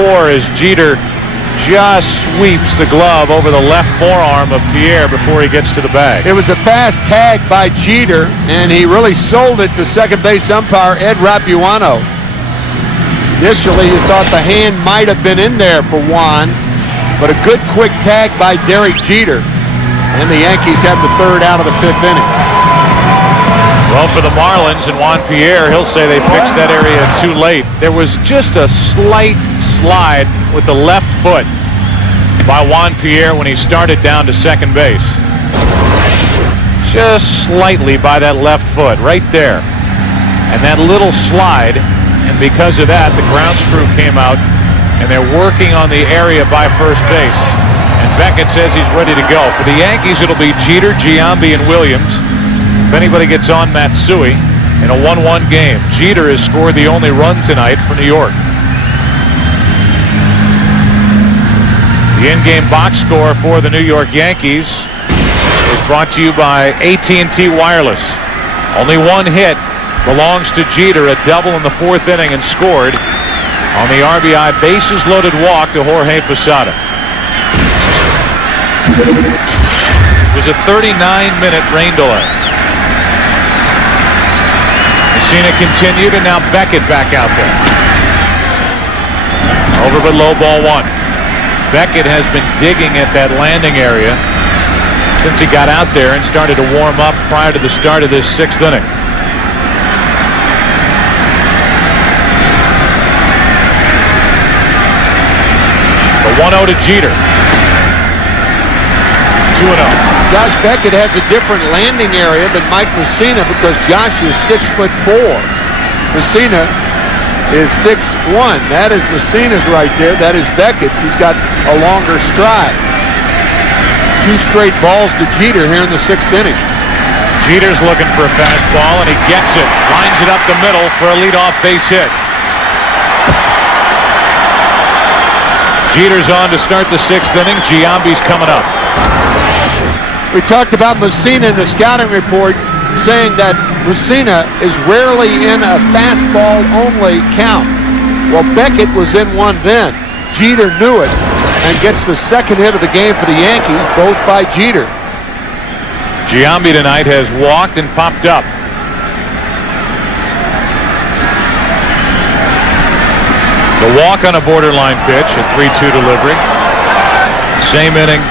4 as Jeter just sweeps the glove over the left forearm of Pierre before he gets to the bag. It was a fast tag by Jeter, and he really sold it to second base umpire Ed Rapuano. Initially, you thought the hand might have been in there for Juan, but a good quick tag by Derek Jeter. And the Yankees have the third out of the 5th inning. Well, for the Marlins and Juan Pierre, he'll say they fixed that area too late. There was just a slight slide with the left foot by Juan Pierre when he started down to second base. Just slightly by that left foot, right there. And that little slide, and because of that, the grounds crew came out, and they're working on the area by first base. And Beckett says he's ready to go. For the Yankees, it'll be Jeter, Giambi, and Williams. If anybody gets on, Matsui in a 1-1 game. Jeter has scored the only run tonight for New York. The in-game box score for the New York Yankees is brought to you by AT&T Wireless. Only one hit belongs to Jeter, a double in the 4th inning, and scored on the RBI bases-loaded walk to Jorge Posada. It was a 39-minute rain delay. Messina continued, and now Beckett back out there. Over but low, ball 1. Beckett has been digging at that landing area since he got out there and started to warm up prior to the start of this 6th inning. The 1-0 to Jeter. 2-0. Josh Beckett has a different landing area than Mike Messina because Josh is 6'4". Messina is 6'1". That is Messina's right there. That is Beckett's. He's got a longer stride. 2 straight balls to Jeter here in the 6th inning. Jeter's looking for a fastball, and he gets it. Lines it up the middle for a leadoff base hit. Jeter's on to start the 6th inning. Giambi's coming up. We talked about Messina in the scouting report, saying that Messina is rarely in a fastball-only count. Well, Beckett was in one then. Jeter knew it and gets the 2nd hit of the game for the Yankees, both by Jeter. Giambi tonight has walked and popped up. The walk on a borderline pitch, a 3-2 delivery. Same inning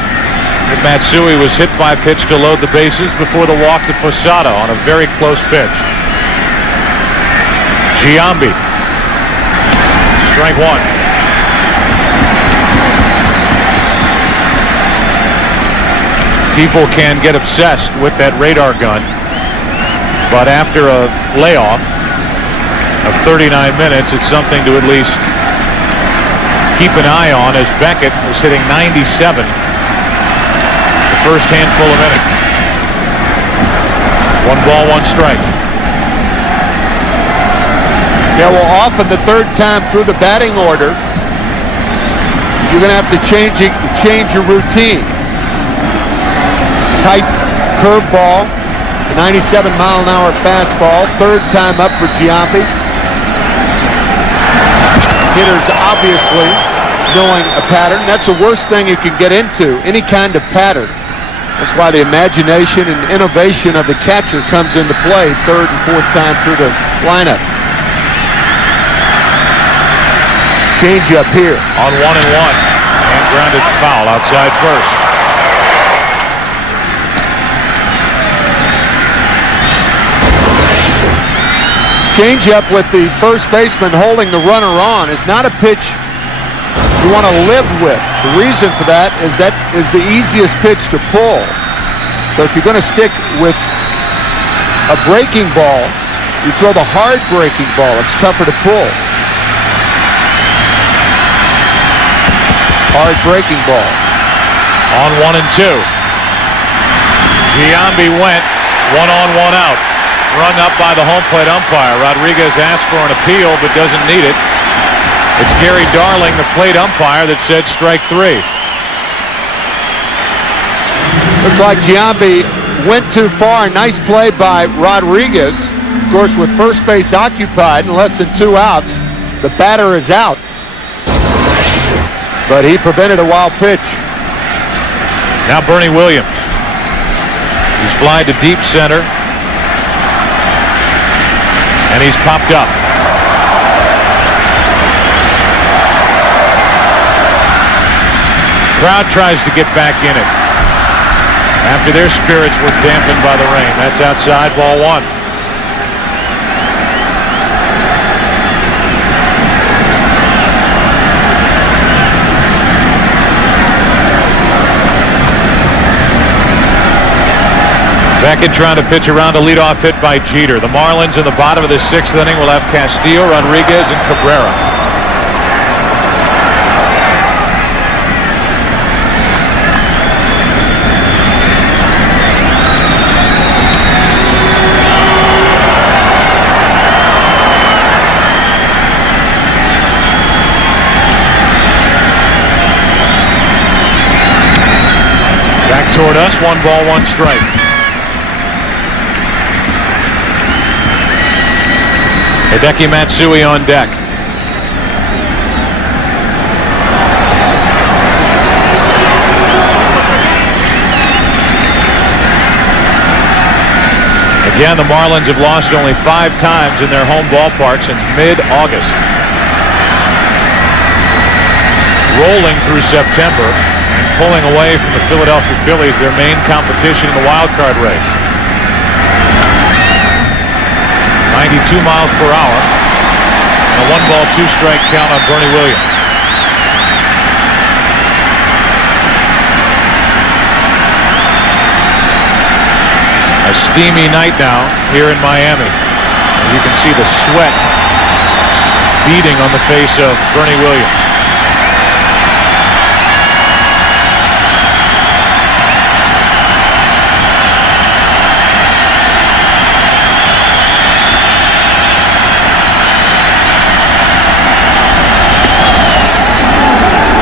that Matsui was hit by a pitch to load the bases before the walk to Posada on a very close pitch. Giambi. Strike 1. People can get obsessed with that radar gun, but after a layoff of 39 minutes, it's something to at least keep an eye on, as Beckett was hitting 97 the first handful of innings. 1 ball, 1 strike. Yeah, well, often the 3rd time through the batting order, you're going to have to change your routine. Tight curveball, the 97-mile-an-hour fastball. 3rd time up for Giambi. Hitters obviously knowing a pattern. That's the worst thing you can get into, any kind of pattern. That's why the imagination and innovation of the catcher comes into play 3rd and 4th time through the lineup. Change up here. On 1-1. And grounded foul outside first. Change up with the first baseman holding the runner on is not a pitch you want to live with. The reason for that is the easiest pitch to pull. So if you're going to stick with a breaking ball, you throw the hard breaking ball. It's tougher to pull. Hard breaking ball. On 1-2. Giambi went 1 on, 1 out. Rung up by the home plate umpire. Rodriguez asked for an appeal but doesn't need it. It's Gary Darling, the plate umpire, that said strike 3. Looked like Giambi went too far. Nice play by Rodriguez. Of course, with first base occupied and less than 2 outs, the batter is out. but he prevented a wild pitch. Now Bernie Williams. He's flying to deep center. And he's popped up. Crowd tries to get back in it after their spirits were dampened by the rain. That's outside, ball one. Beckett trying to pitch around a leadoff hit by Jeter. The Marlins in the bottom of the sixth inning will have Castillo, Rodriguez, and Cabrera. Back toward us, 1 ball, 1 strike. Hideki Matsui on deck. Again, the Marlins have lost only 5 times in their home ballpark since mid-August. Rolling through September and pulling away from the Philadelphia Phillies, their main competition in the wild card race. 92 miles per hour. And a 1 ball, 2 strike count on Bernie Williams. A steamy night now here in Miami. And you can see the sweat beading on the face of Bernie Williams.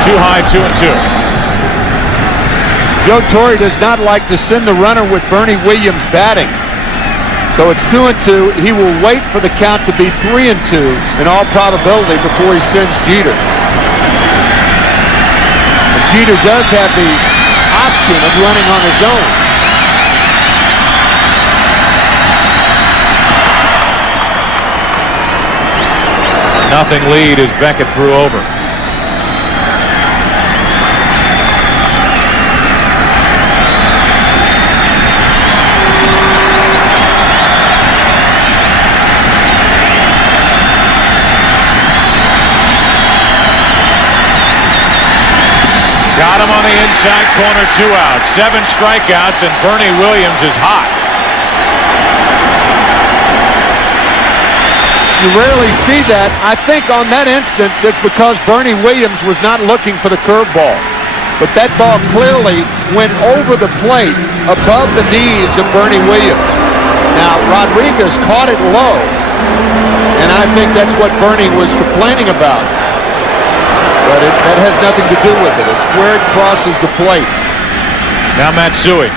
Too high, 2-2. Joe Torre does not like to send the runner with Bernie Williams batting. So it's 2-2. He will wait for the count to be 3-2 in all probability before he sends Jeter. And Jeter does have the option of running on his own. Nothing lead as Beckett threw over. Got him on the inside corner, 2 out. 7 strikeouts, and Bernie Williams is hot. You rarely see that. I think on that instance, it's because Bernie Williams was not looking for the curveball. But that ball clearly went over the plate above the knees of Bernie Williams. Now, Rodriguez caught it low, and I think that's what Bernie was complaining about. But that has nothing to do with it. It's where it crosses the plate. Now Matsui.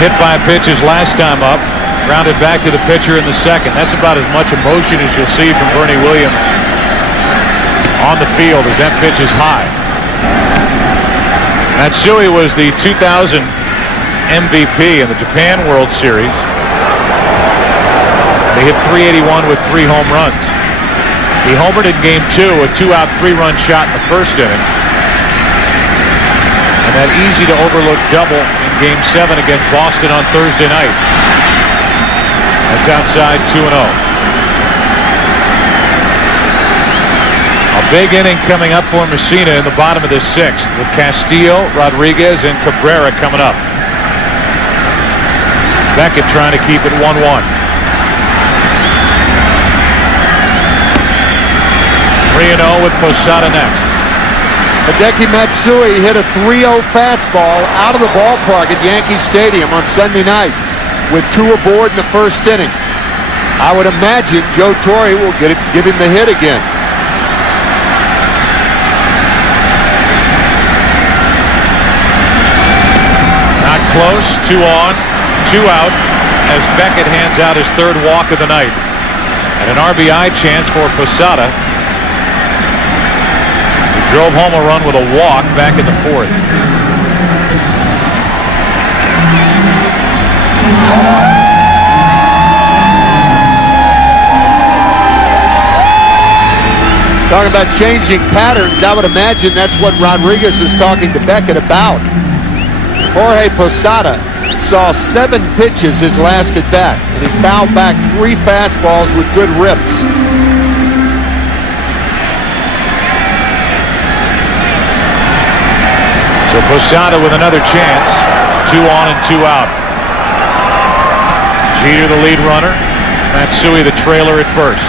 Hit by a pitch his last time up. Grounded back to the pitcher in the second. That's about as much emotion as you'll see from Bernie Williams on the field as that pitch is high. Matsui was the 2000 MVP in the Japan World Series. They hit .381 with 3 home runs. He homered in Game 2, a 2-out, 3-run shot in the first inning. And that easy-to-overlook double in Game 7 against Boston on Thursday night. That's outside, 2-0. A big inning coming up for Messina in the bottom of the 6th with Castillo, Rodriguez, and Cabrera coming up. Beckett trying to keep it 1-1. 3-0 with Posada next. Hideki Matsui hit a 3-0 fastball out of the ballpark at Yankee Stadium on Sunday night with 2 aboard in the first inning. I would imagine Joe Torre will give him the hit again. Not close, 2 on, 2 out as Beckett hands out his 3rd walk of the night. And an RBI chance for Posada. Drove home a run with a walk back in the fourth. Talking about changing patterns, I would imagine that's what Rodriguez is talking to Beckett about. Jorge Posada saw 7 pitches his last at bat, and he fouled back 3 fastballs with good rips. So Posada with another chance. 2 on and 2 out. Jeter the lead runner. Matsui the trailer at first.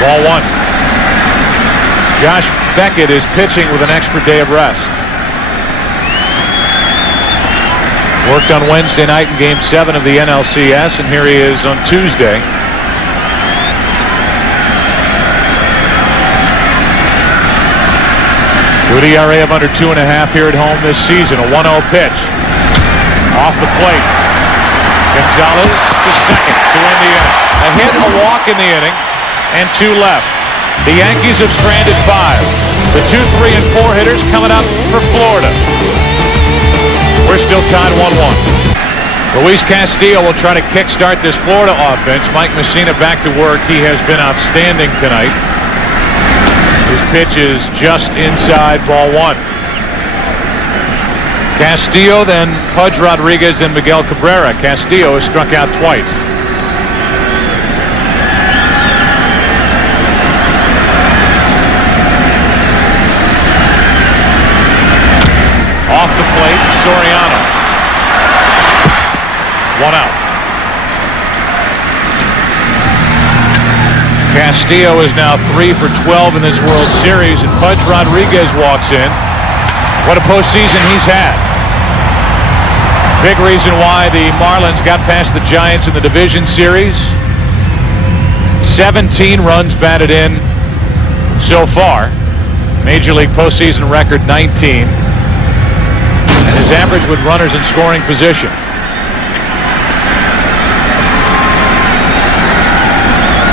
Ball 1. Josh Beckett is pitching with an extra day of rest. Worked on Wednesday night in Game 7 of the NLCS, and here he is on Tuesday. Good ERA of under 2.5 here at home this season. A 1-0 pitch. Off the plate. Gonzalez to second to end the inning. A hit, a walk in the inning, and 2 left. The Yankees have stranded 5. The 2, 3, and 4 hitters coming up for Florida. We're still tied 1-1. Luis Castillo will try to kickstart this Florida offense. Mike Messina back to work. He has been outstanding tonight. His pitch is just inside ball 1. Castillo, then Pudge Rodriguez, and Miguel Cabrera. Castillo has struck out twice. Off the plate, Soriano. 1 out. Castillo is now 3 for 12 in this World Series, and Pudge Rodriguez walks in. What a postseason he's had. Big reason why the Marlins got past the Giants in the division series. 17 runs batted in so far. Major League postseason record 19. And his average with runners in scoring position.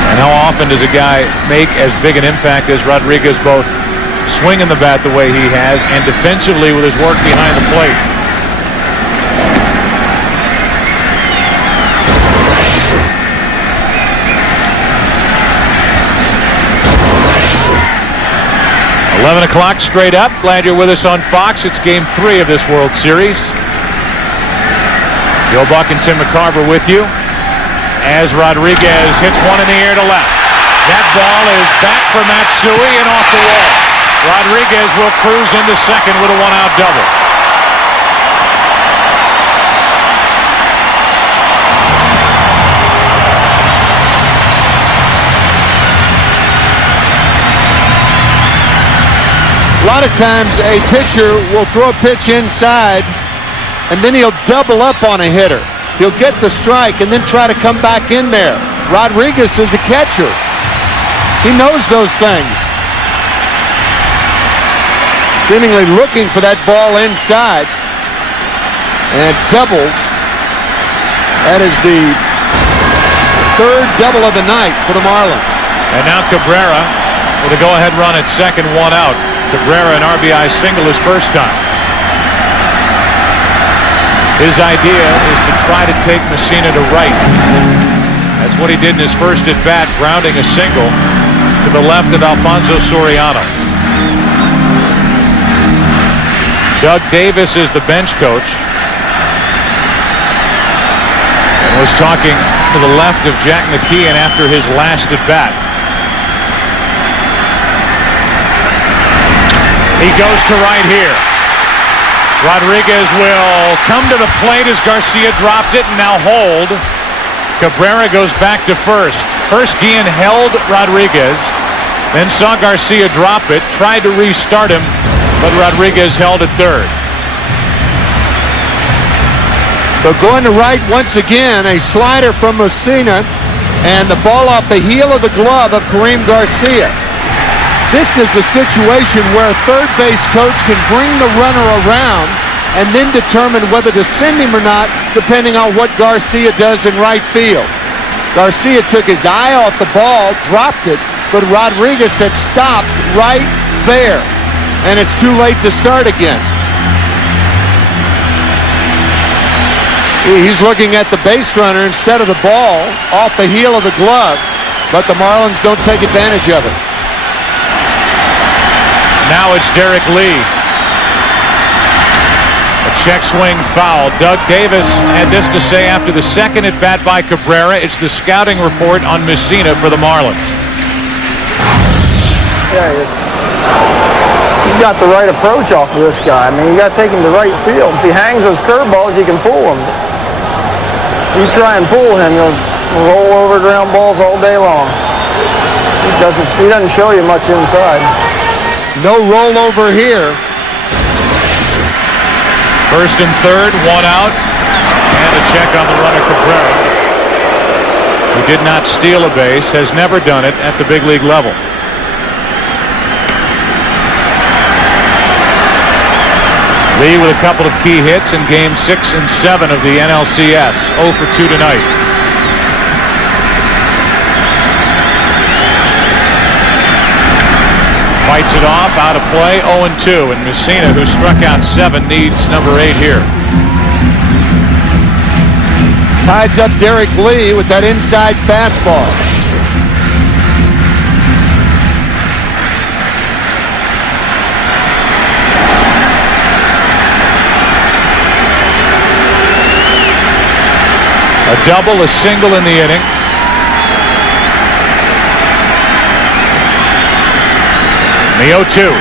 And how often does a guy make as big an impact as Rodriguez, both swinging the bat the way he has and defensively with his work behind the plate? $11 o'clock straight up. Glad you're with us on Fox. It's Game 3 of this World Series. Joe Buck and Tim McCarver with you as Rodriguez hits one in the air to left. That ball is back for Matsui and off the wall. Rodriguez will cruise into second with a 1-out double. A lot of times a pitcher will throw a pitch inside and then he'll double up on a hitter. He'll get the strike and then try to come back in there. Rodriguez is a catcher. He knows those things. Seemingly looking for that ball inside, and doubles. That is the 3rd double of the night for the Marlins. And now Cabrera with a go-ahead run at second, 1 out. Cabrera an RBI single his first time. His idea is to try to take Messina to right. That's what he did in his first at-bat, grounding a single to the left of Alfonso Soriano. Doug Davis is the bench coach and was talking to the left of Jack McKeon after his last at-bat. He goes to right here. Rodriguez will come to the plate as Garcia dropped it and now hold. Cabrera goes back to first. First Guillen held Rodriguez, then saw Garcia drop it, tried to restart him, but Rodriguez held at third. So going to right once again, a slider from Messina, and the ball off the heel of the glove of Karim Garcia. This is a situation where a third base coach can bring the runner around and then determine whether to send him or not, depending on what Garcia does in right field. Garcia took his eye off the ball, dropped it, but Rodriguez had stopped right there, and it's too late to start again. He's looking at the base runner instead of the ball off the heel of the glove, but the Marlins don't take advantage of it. Now it's Derek Lee. A check swing foul. Doug Davis had this to say after the second at bat by Cabrera. It's the scouting report on Messina for the Marlins. Yeah, he's got the right approach off of this guy. I mean, you got to take him to right field. If he hangs those curveballs, you can pull him. If you try and pull him, he'll roll over ground balls all day long. He doesn't show you much inside. No rollover here. First and third, one out, and a check on the runner Cabrera, who did not steal a base, has never done it at the big league level. Lee with a couple of key hits in games 6 and 7 of the NLCS. 0 for 2 tonight. Fights it off, out of play, 0-2, and Messina, who struck out 7, needs number 8 here. Ties up Derek Lee with that inside fastball. A double, a single in the inning. The 0-2.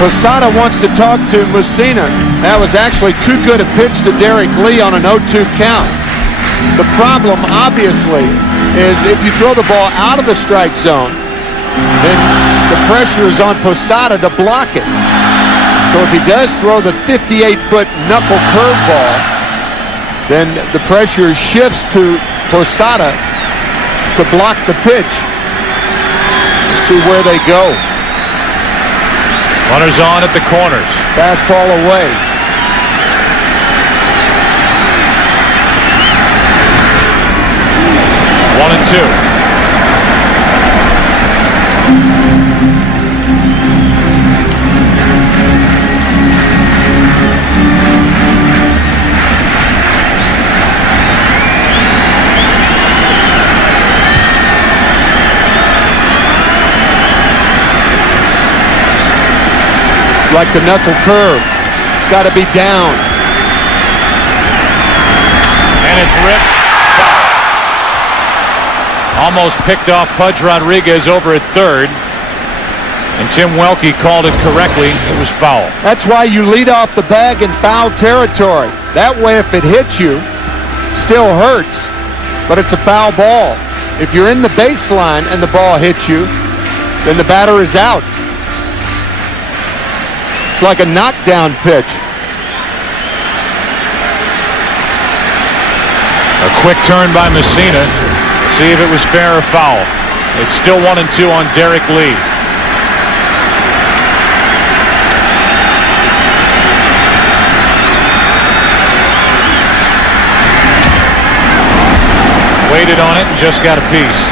Posada wants to talk to Messina. That was actually too good a pitch to Derek Lee on an 0-2 count. The problem, obviously, is if you throw the ball out of the strike zone, then the pressure is on Posada to block it. So if he does throw the 58-foot knuckle curveball, then the pressure shifts to Posada to block the pitch. See where they go. Runners on at the corners. Fastball away. One and two. Like the knuckle curve. It's got to be down. And it's ripped foul. Almost picked off Pudge Rodriguez over at third. And Tim Welke called it correctly. It was foul. That's why you lead off the bag in foul territory. That way, if it hits you, still hurts, but it's a foul ball. If you're in the baseline and the ball hits you, then the batter is out. It's like a knockdown pitch. A quick turn by Messina. See if it was fair or foul. It's still 1-2 on Derek Lee. Waited on it and just got a piece.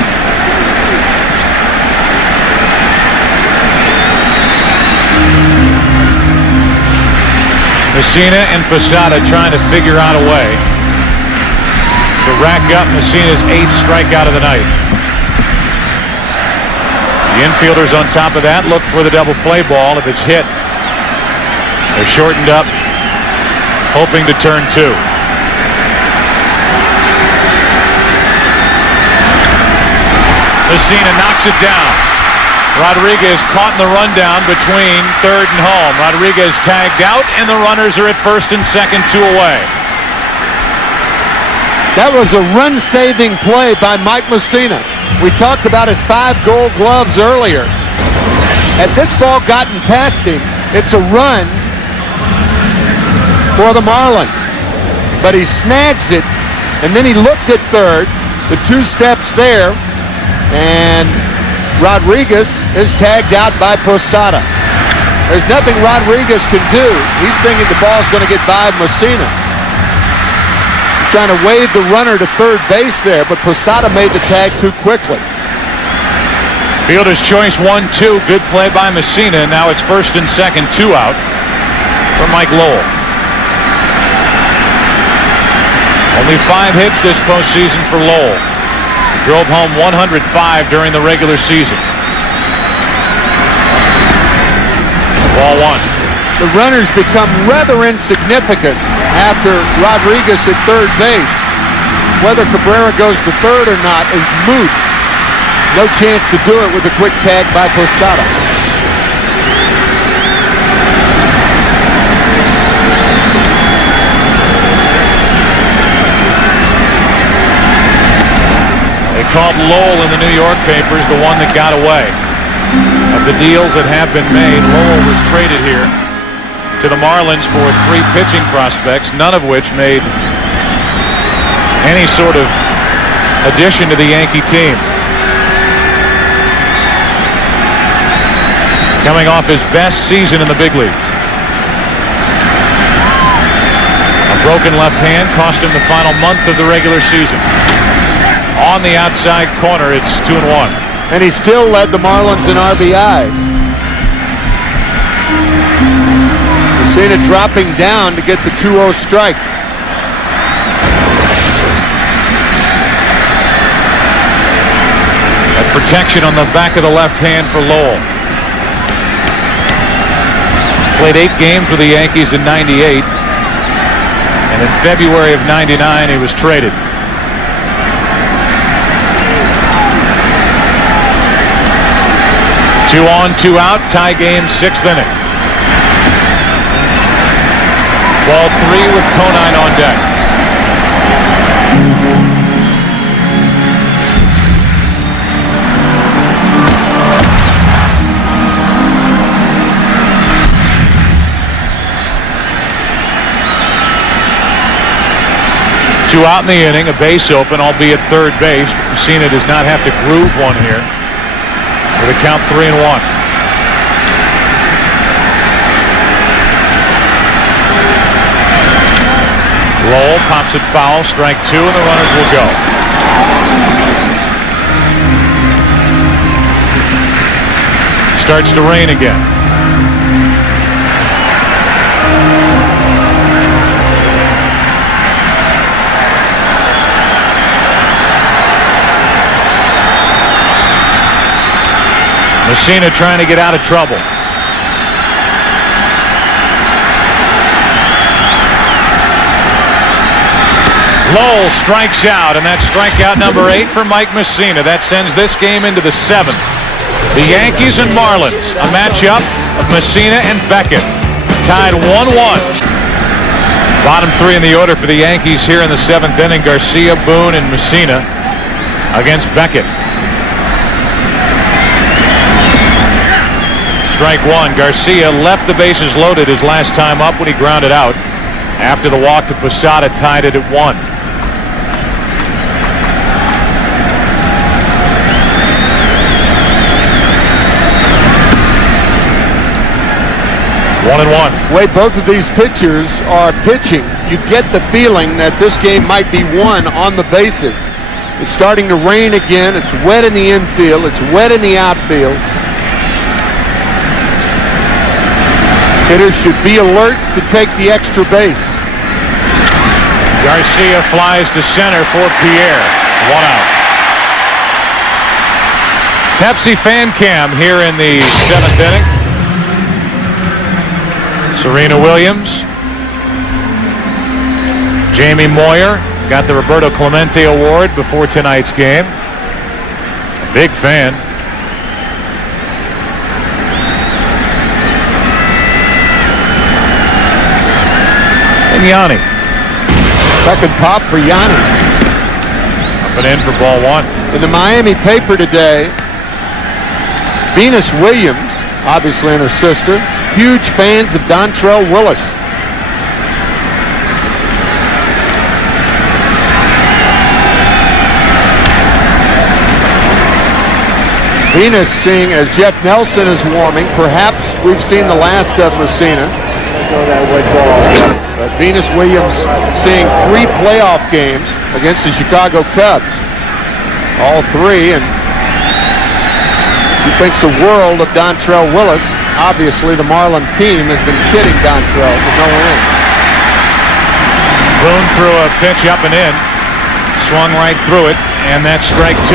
Messina and Posada trying to figure out a way to rack up Messina's 8th strikeout of the night. The infielders on top of that look for the double play ball. If it's hit, they're shortened up, hoping to turn 2. Messina knocks it down. Rodriguez caught in the rundown between third and home. Rodriguez tagged out, and the runners are at first and second, 2 away. That was a run-saving play by Mike Messina. We talked about his 5 Gold Gloves earlier. Had this ball gotten past him, it's a run for the Marlins. But he snags it, and then he looked at third, the 2 steps there, and Rodriguez is tagged out by Posada. There's nothing Rodriguez can do. He's thinking the ball's going to get by Messina. He's trying to wave the runner to third base there, but Posada made the tag too quickly. Fielder's choice 1-2. Good play by Messina. Now it's first and second, 2 out for Mike Lowell. Only 5 hits this postseason for Lowell. He drove home 105 during the regular season. Ball 1. The runners become rather insignificant after Rodriguez at third base. Whether Cabrera goes to third or not is moot. No chance to do it with a quick tag by Posada. They called Lowell in the New York papers the one that got away. Of the deals that have been made, Lowell was traded here to the Marlins for 3 pitching prospects, none of which made any sort of addition to the Yankee team. Coming off his best season in the big leagues. A broken left hand cost him the final month of the regular season. On the outside corner, it's 2-1. And he still led the Marlins in RBIs. Messina dropping down to get the 2-0 strike. That protection on the back of the left hand for Lowell. Played 8 games with the Yankees in '98. And in February of '99, he was traded. Two on, 2 out, tie game, 6th inning. Ball 3 with Conine on deck. Two out in the inning, a base open, albeit third base. Messina does not have to groove one here. With a count 3-1. Lowell pops it foul, strike 2, and the runners will go. Starts to rain again. Messina trying to get out of trouble. Lowell strikes out, and that's strikeout number 8 for Mike Messina. That sends this game into the 7th. The Yankees and Marlins, a matchup of Messina and Beckett, tied 1-1. Bottom 3 in the order for the Yankees here in the 7th inning. Garcia, Boone, and Messina against Beckett. Strike 1. Garcia left the bases loaded his last time up when he grounded out. After the walk to Posada tied it at 1. 1-1. The way both of these pitchers are pitching, you get the feeling that this game might be won on the bases. It's starting to rain again. It's wet in the infield. It's wet in the outfield. Hitters should be alert to take the extra base. Garcia flies to center for Pierre. 1 out. Pepsi fan cam here in the 7th inning. Serena Williams. Jamie Moyer got the Roberto Clemente Award before tonight's game. A big fan. And Yanni. Second pop for Yanni. Up and in for ball 1. In the Miami paper today, Venus Williams, obviously and her sister, huge fans of Dontrelle Willis. Venus seeing as Jeff Nelson is warming. Perhaps we've seen the last of Messina. But Venus Williams seeing 3 playoff games against the Chicago Cubs. All 3, and he thinks the world of Dontrell Willis. Obviously, the Marlin team has been kidding Dontrell for no end. Boone threw a pitch up and in, swung right through it, and that's strike 2.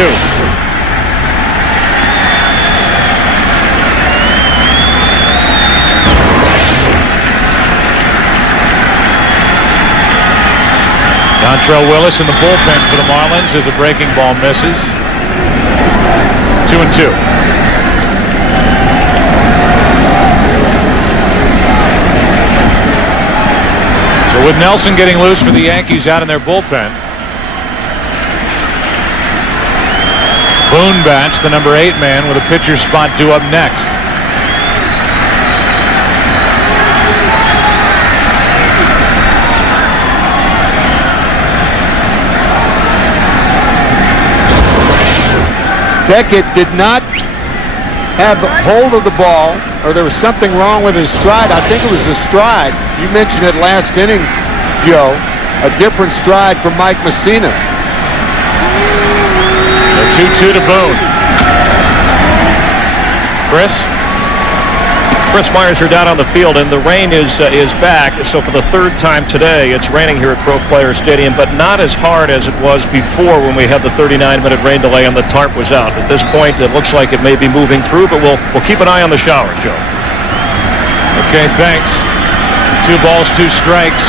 Dontrell Willis in the bullpen for the Marlins as a breaking ball misses. 2-2. So with Nelson getting loose for the Yankees out in their bullpen, Boone bats, the number 8 man, with a pitcher spot due up next. Beckett did not have hold of the ball, or there was something wrong with his stride. I think it was the stride. You mentioned it last inning, Joe. A different stride from Mike Messina. The 2-2 to Boone. Chris Myers are down on the field, and the rain is back. So for the 3rd time today, it's raining here at Pro Player Stadium, but not as hard as it was before when we had the 39-minute rain delay and the tarp was out. At this point, it looks like it may be moving through, but we'll keep an eye on the showers, Joe. Okay, thanks. 2 balls, 2 strikes.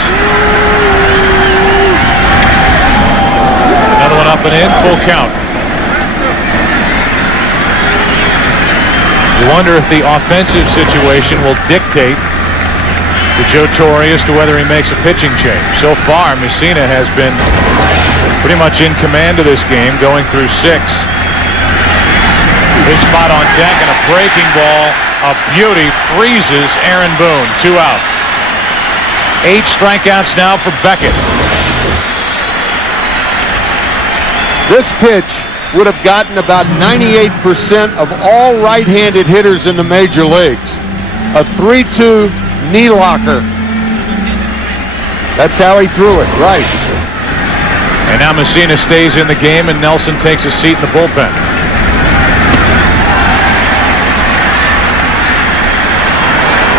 Another one up and in, full count. You wonder if the offensive situation will dictate to Joe Torre as to whether he makes a pitching change. So far, Messina has been pretty much in command of this game, going through 6. His spot on deck and a breaking ball, a beauty, freezes Aaron Boone. 2 out. 8 strikeouts now for Beckett. This pitch would have gotten about 98% of all right-handed hitters in the major leagues. A 3-2 knee locker. That's how he threw it, right. And now Messina stays in the game and Nelson takes a seat in the bullpen.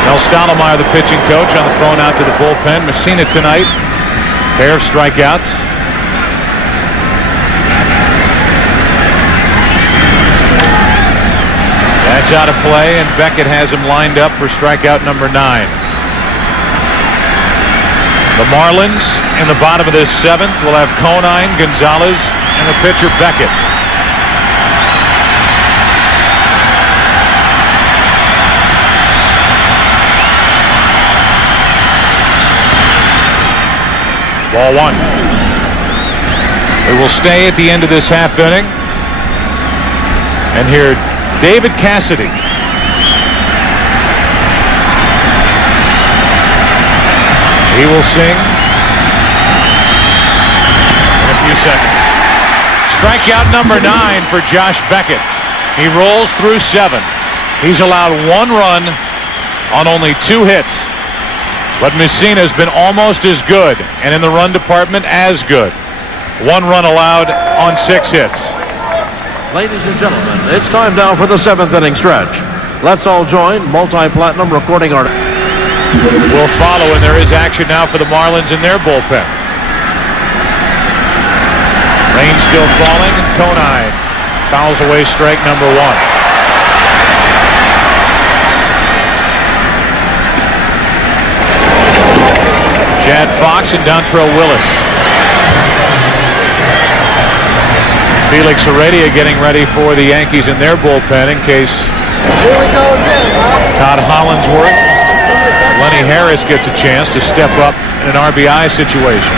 Mel Stottlemyre, the pitching coach, on the phone out to the bullpen. Messina tonight, pair of strikeouts. That's out of play, and Beckett has him lined up for strikeout number 9. The Marlins in the bottom of this 7th will have Conine, Gonzalez, and the pitcher Beckett. Ball 1. We will stay at the end of this half inning and hear David Cassidy. He will sing in a few seconds. Strikeout number 9 for Josh Beckett. He rolls through 7. He's allowed 1 run on only 2 hits. But Messina has been almost as good, and in the run department as good. 1 run allowed on 6 hits. Ladies and gentlemen, it's time now for the 7th inning stretch. Let's all join multi-platinum recording artist. Will follow, and there is action now for the Marlins in their bullpen. Rain still falling, and Conine fouls away strike number 1. Chad Fox and Dontrell Willis. Felix Heredia getting ready for the Yankees in their bullpen in case Todd Hollandsworth, Lenny Harris gets a chance to step up in an RBI situation.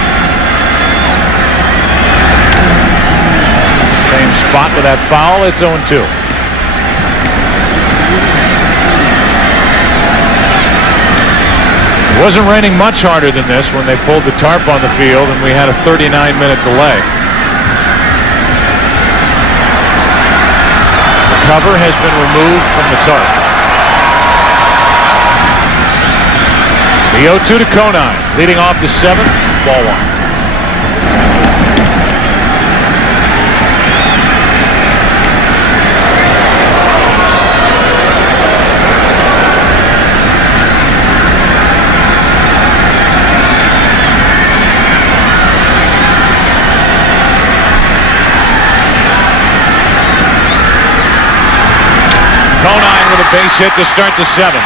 Same spot with that foul. It's 0-2. It wasn't raining much harder than this when they pulled the tarp on the field and we had a 39-minute delay. cover has been removed from the tarp. The 0-2 to Conine, leading off the 7th, ball 1. Conine with a base hit to start the 7th.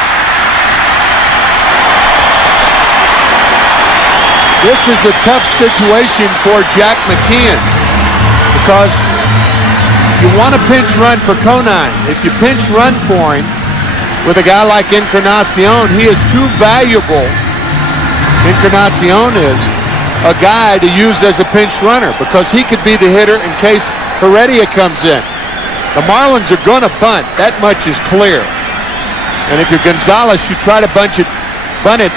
This is a tough situation for Jack McKeon because you want to pinch run for Conine. If you pinch run for him with a guy like Encarnacion, he is too valuable. Encarnacion is a guy to use as a pinch runner because he could be the hitter in case Heredia comes in. The Marlins are going to bunt. That much is clear. And if you're Gonzalez, you try to bunt it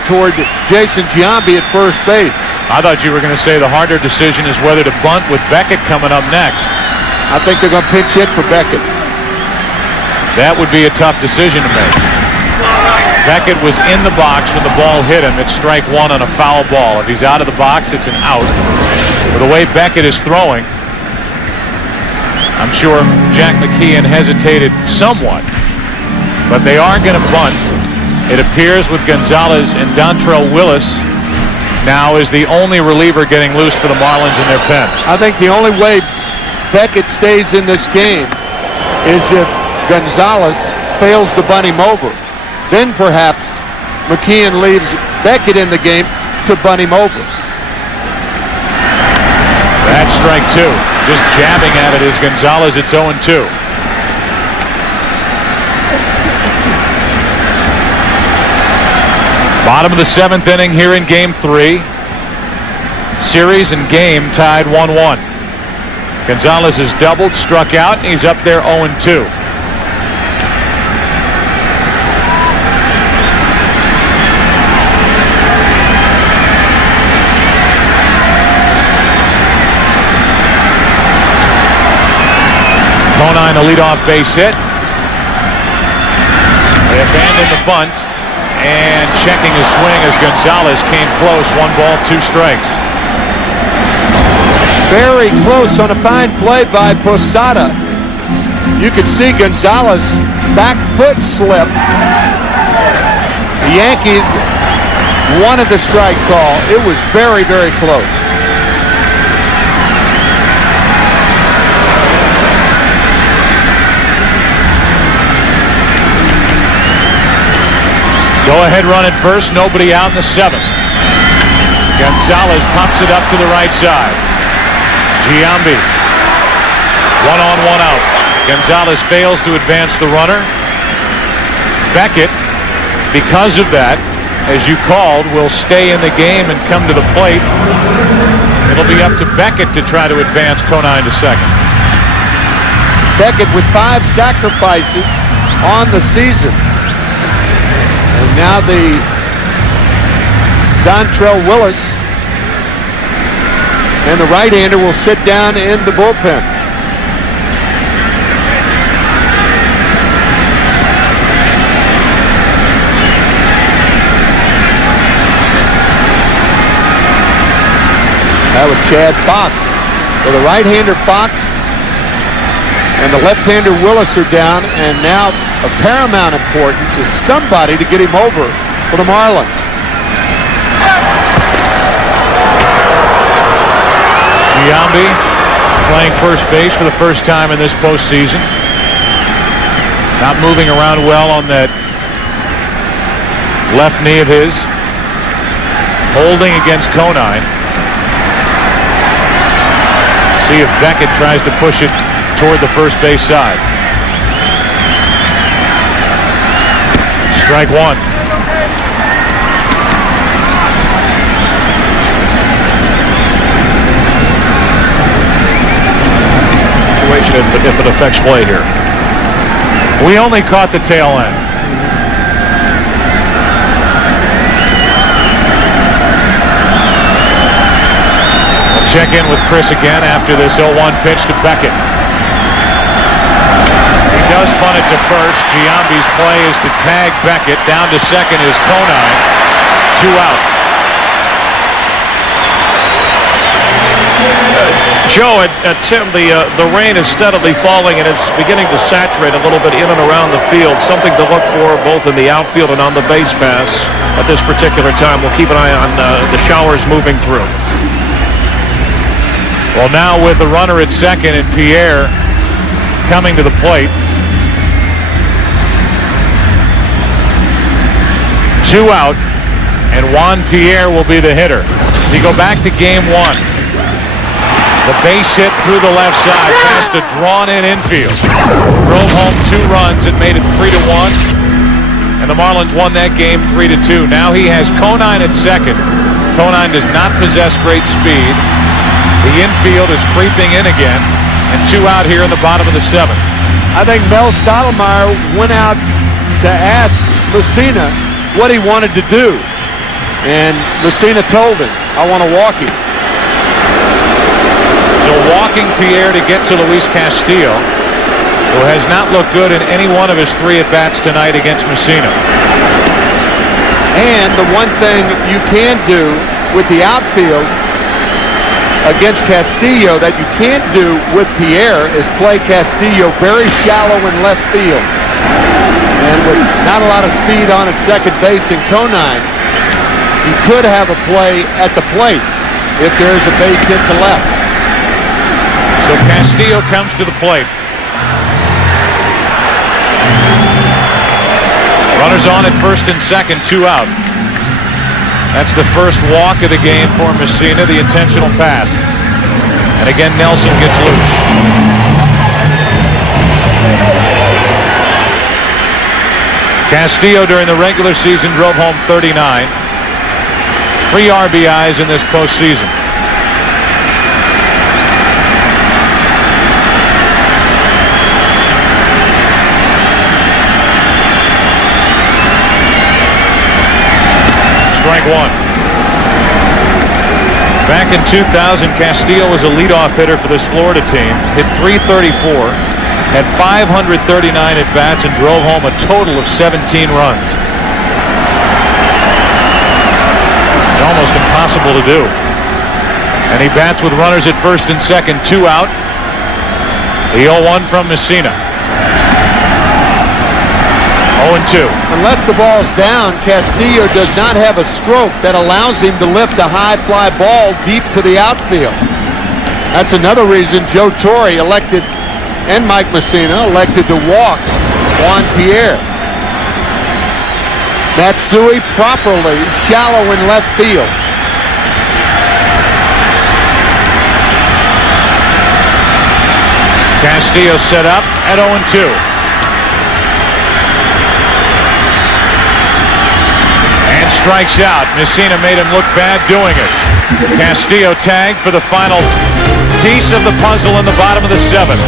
toward Jason Giambi at first base. I thought you were going to say the harder decision is whether to bunt with Beckett coming up next. I think they're going to pinch hit for Beckett. That would be a tough decision to make. Beckett was in the box when the ball hit him. It's strike 1 on a foul ball. If he's out of the box, it's an out. But the way Beckett is throwing, I'm sure Jack McKeon hesitated somewhat. But they are going to bunt. It appears with Gonzalez and Dontrell Willis now is the only reliever getting loose for the Marlins in their pen. I think the only way Beckett stays in this game is if Gonzalez fails to bunt him over. Then perhaps McKeon leaves Beckett in the game to bunt him over. That's strike 2. Just jabbing at it is Gonzalez. It's 0-2. Bottom of the 7th inning here in Game 3. Series and game tied 1-1. Gonzalez has doubled, struck out, and he's up there 0-2. Conine a leadoff base hit. They abandoned the bunt. And checking his swing as Gonzalez came close. 1 ball, 2 strikes. Very close on a fine play by Posada. You could see Gonzalez back foot slip. The Yankees wanted the strike call. It was very, very close. Go ahead run at first, nobody out in the 7th. Gonzalez pops it up to the right side. Giambi, 1 on, 1 out. Gonzalez fails to advance the runner. Beckett, because of that, as you called, will stay in the game and come to the plate. It'll be up to Beckett to try to advance Conine to second. Beckett with 5 sacrifices on the season. And now the Dontrell Willis and the right-hander will sit down in the bullpen. That was Chad Fox. So the right-hander Fox and the left-hander Willis are down, and now of paramount importance is somebody to get him over for the Marlins. Giambi playing first base for the first time in this postseason. Not moving around well on that left knee of his. Holding against Conine. See if Beckett tries to push it toward the first base side. Strike 1. Situation if it affects play here. We only caught the tail end. We'll check in with Chris again after this 0-1 pitch to Beckett. He does first. Giambi's play is to tag Beckett. Down to second is Conine. 2 out. Joe and Tim, the rain is steadily falling and it's beginning to saturate a little bit in and around the field. Something to look for both in the outfield and on the base paths at this particular time. We'll keep an eye on the showers moving through. Well, now with the runner at second and Pierre coming to the plate. 2 out, and Juan Pierre will be the hitter. We go back to game 1. The base hit through the left side past a drawn-in infield. Drove home 2 runs and made it 3-1. And the Marlins won that game 3-2. Now he has Conine at second. Conine does not possess great speed. The infield is creeping in again. And 2 out here in the bottom of the 7th. I think Mel Stottlemyre went out to ask Messina what he wanted to do. And Messina told him, I want to walk him. So walking Pierre to get to Luis Castillo, who has not looked good in any one of his 3 at-bats tonight against Messina. And the one thing you can do with the outfield against Castillo that you can't do with Pierre is play Castillo very shallow in left field. And with not a lot of speed on at second base in Conine, you could have a play at the plate if there's a base hit to left. So Castillo comes to the plate. Runners on at first and second, 2 out. That's the first walk of the game for Messina, the intentional pass. And again, Nelson gets loose. Castillo during the regular season drove home 39. 3 RBIs in this postseason. Strike 1. Back in 2000, Castillo was a leadoff hitter for this Florida team. Hit .334, had 539 at-bats, and drove home a total of 17 runs. It's almost impossible to do. And he bats with runners at first and second, 2 out. The 0-1 from Messina. 0-2. Unless the ball's down, Castillo does not have a stroke that allows him to lift a high fly ball deep to the outfield. That's another reason Joe Torre elected, and Mike Messina elected to walk Juan Pierre. Matsui properly shallow in left field. Castillo set up at 0-2. Strikes out. Messina made him look bad doing it. Castillo tagged for the final piece of the puzzle in the bottom of the 7th.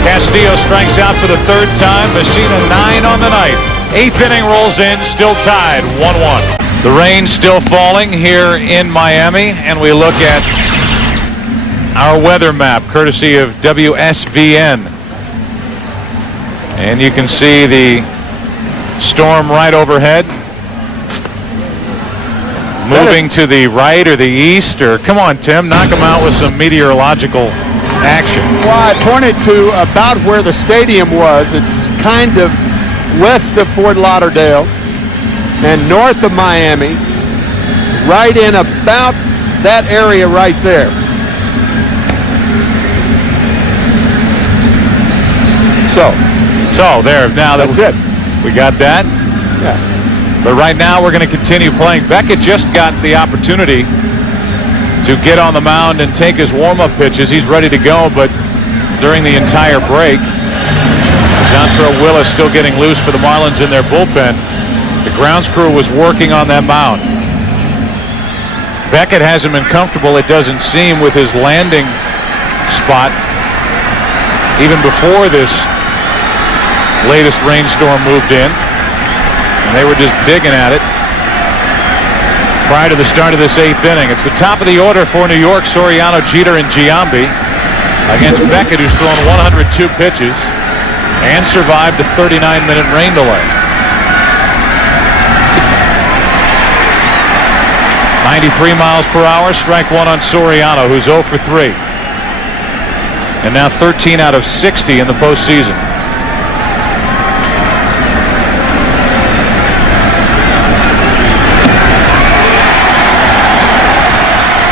Castillo strikes out for the 3rd time. Messina 9 on the night. 8th inning rolls in, still tied 1-1. The rain still falling here in Miami, and we look at our weather map courtesy of WSVN. And you can see the storm right overhead. Moving to the right or the east, or come on, Tim, knock them out with some meteorological action. Well, I pointed to about where the stadium was. It's kind of west of Fort Lauderdale and north of Miami, right in about that area right there. So there, now that's it. We got that. Yeah. But right now we're going to continue playing. Beckett just got the opportunity to get on the mound and take his warm-up pitches. He's ready to go, but during the entire break, Dontrell Willis still getting loose for the Marlins in their bullpen. The grounds crew was working on that mound. Beckett hasn't been comfortable, it doesn't seem, with his landing spot even before this latest rainstorm moved in. And they were just digging at it prior to the start of this 8th inning. It's the top of the order for New York: Soriano, Jeter, and Giambi against Beckett, who's thrown 102 pitches. and survived a 39-minute rain delay. 93 miles per hour, strike one on Soriano, who's 0 for 3. And now 13 out of 60 in the postseason.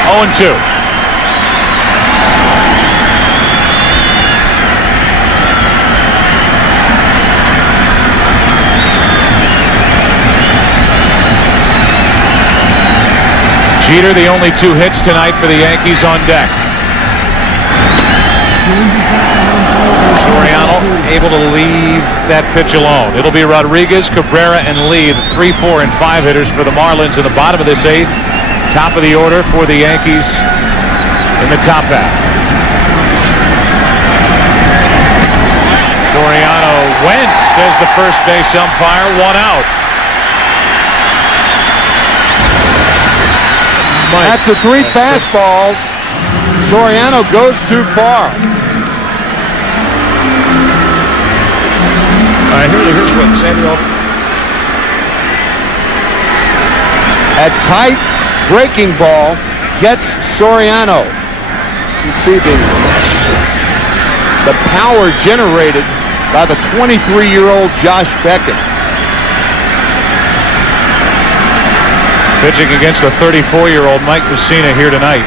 Oh and 2. Jeter, the only 2 hits tonight for the Yankees on deck. Soriano able to leave that pitch alone. It'll be Rodriguez, Cabrera, and Lee, the 3, 4, and 5 hitters for the Marlins in the bottom of this 8th. Top of the order for the Yankees in the top half. Soriano went, says the first base umpire. 1 out. After 3 fastballs, Soriano goes too far. Here's what Samuel. A tight breaking ball gets Soriano. You see the power generated by the 23-year-old Josh Beckett. Pitching against the 34-year-old Mike Mussina here tonight.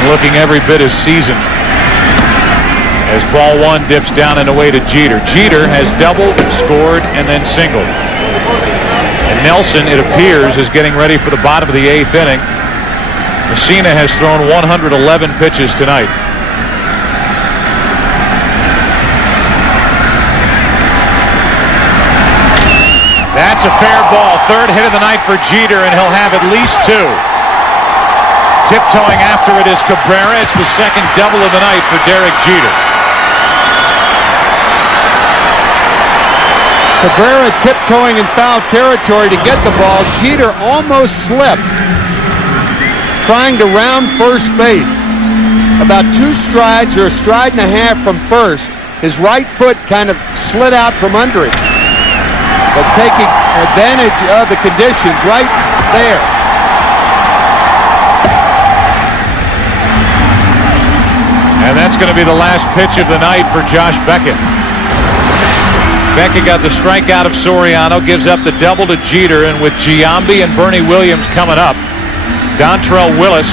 And looking every bit as seasoned. As ball 1 dips down and away to Jeter. Jeter has doubled, scored, and then singled. And Nelson, it appears, is getting ready for the bottom of the 8th inning. Mussina has thrown 111 pitches tonight. That's a fair ball. 3rd hit of the night for Jeter, and he'll have at least 2. Tiptoeing after it is Cabrera. It's the 2nd double of the night for Derek Jeter. Cabrera tiptoeing in foul territory to get the ball. Jeter almost slipped, trying to round first base. About 2 strides or a stride and a half from first. His right foot kind of slid out from under it. But taking advantage of the conditions right there. And that's going to be the last pitch of the night for Josh Beckett. Beckett got the strikeout of Soriano, gives up the double to Jeter, and with Giambi and Bernie Williams coming up, Dontrell Willis,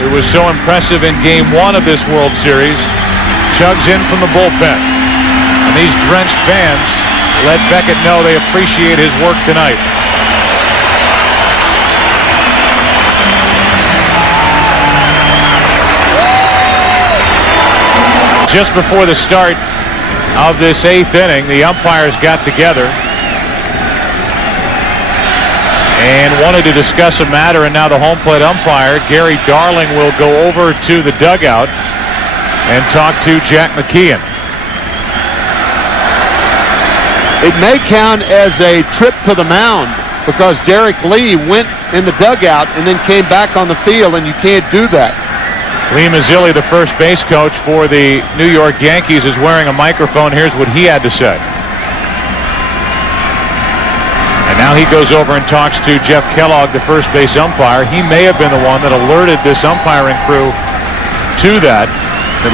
who was so impressive in Game 1 of this World Series, chugs in from the bullpen. And these drenched fans let Beckett know they appreciate his work tonight. Just before the start of this 8th inning, the umpires got together and wanted to discuss a matter, and now the home plate umpire, Gary Darling, will go over to the dugout and talk to Jack McKeon. It may count as a trip to the mound because Derek Lee went in the dugout and then came back on the field, and you can't do that. Lee Mazzilli, the first base coach for the New York Yankees, is wearing a microphone. Here's what he had to say. And now he goes over and talks to Jeff Kellogg, the first base umpire. He may have been the one that alerted this umpiring crew to that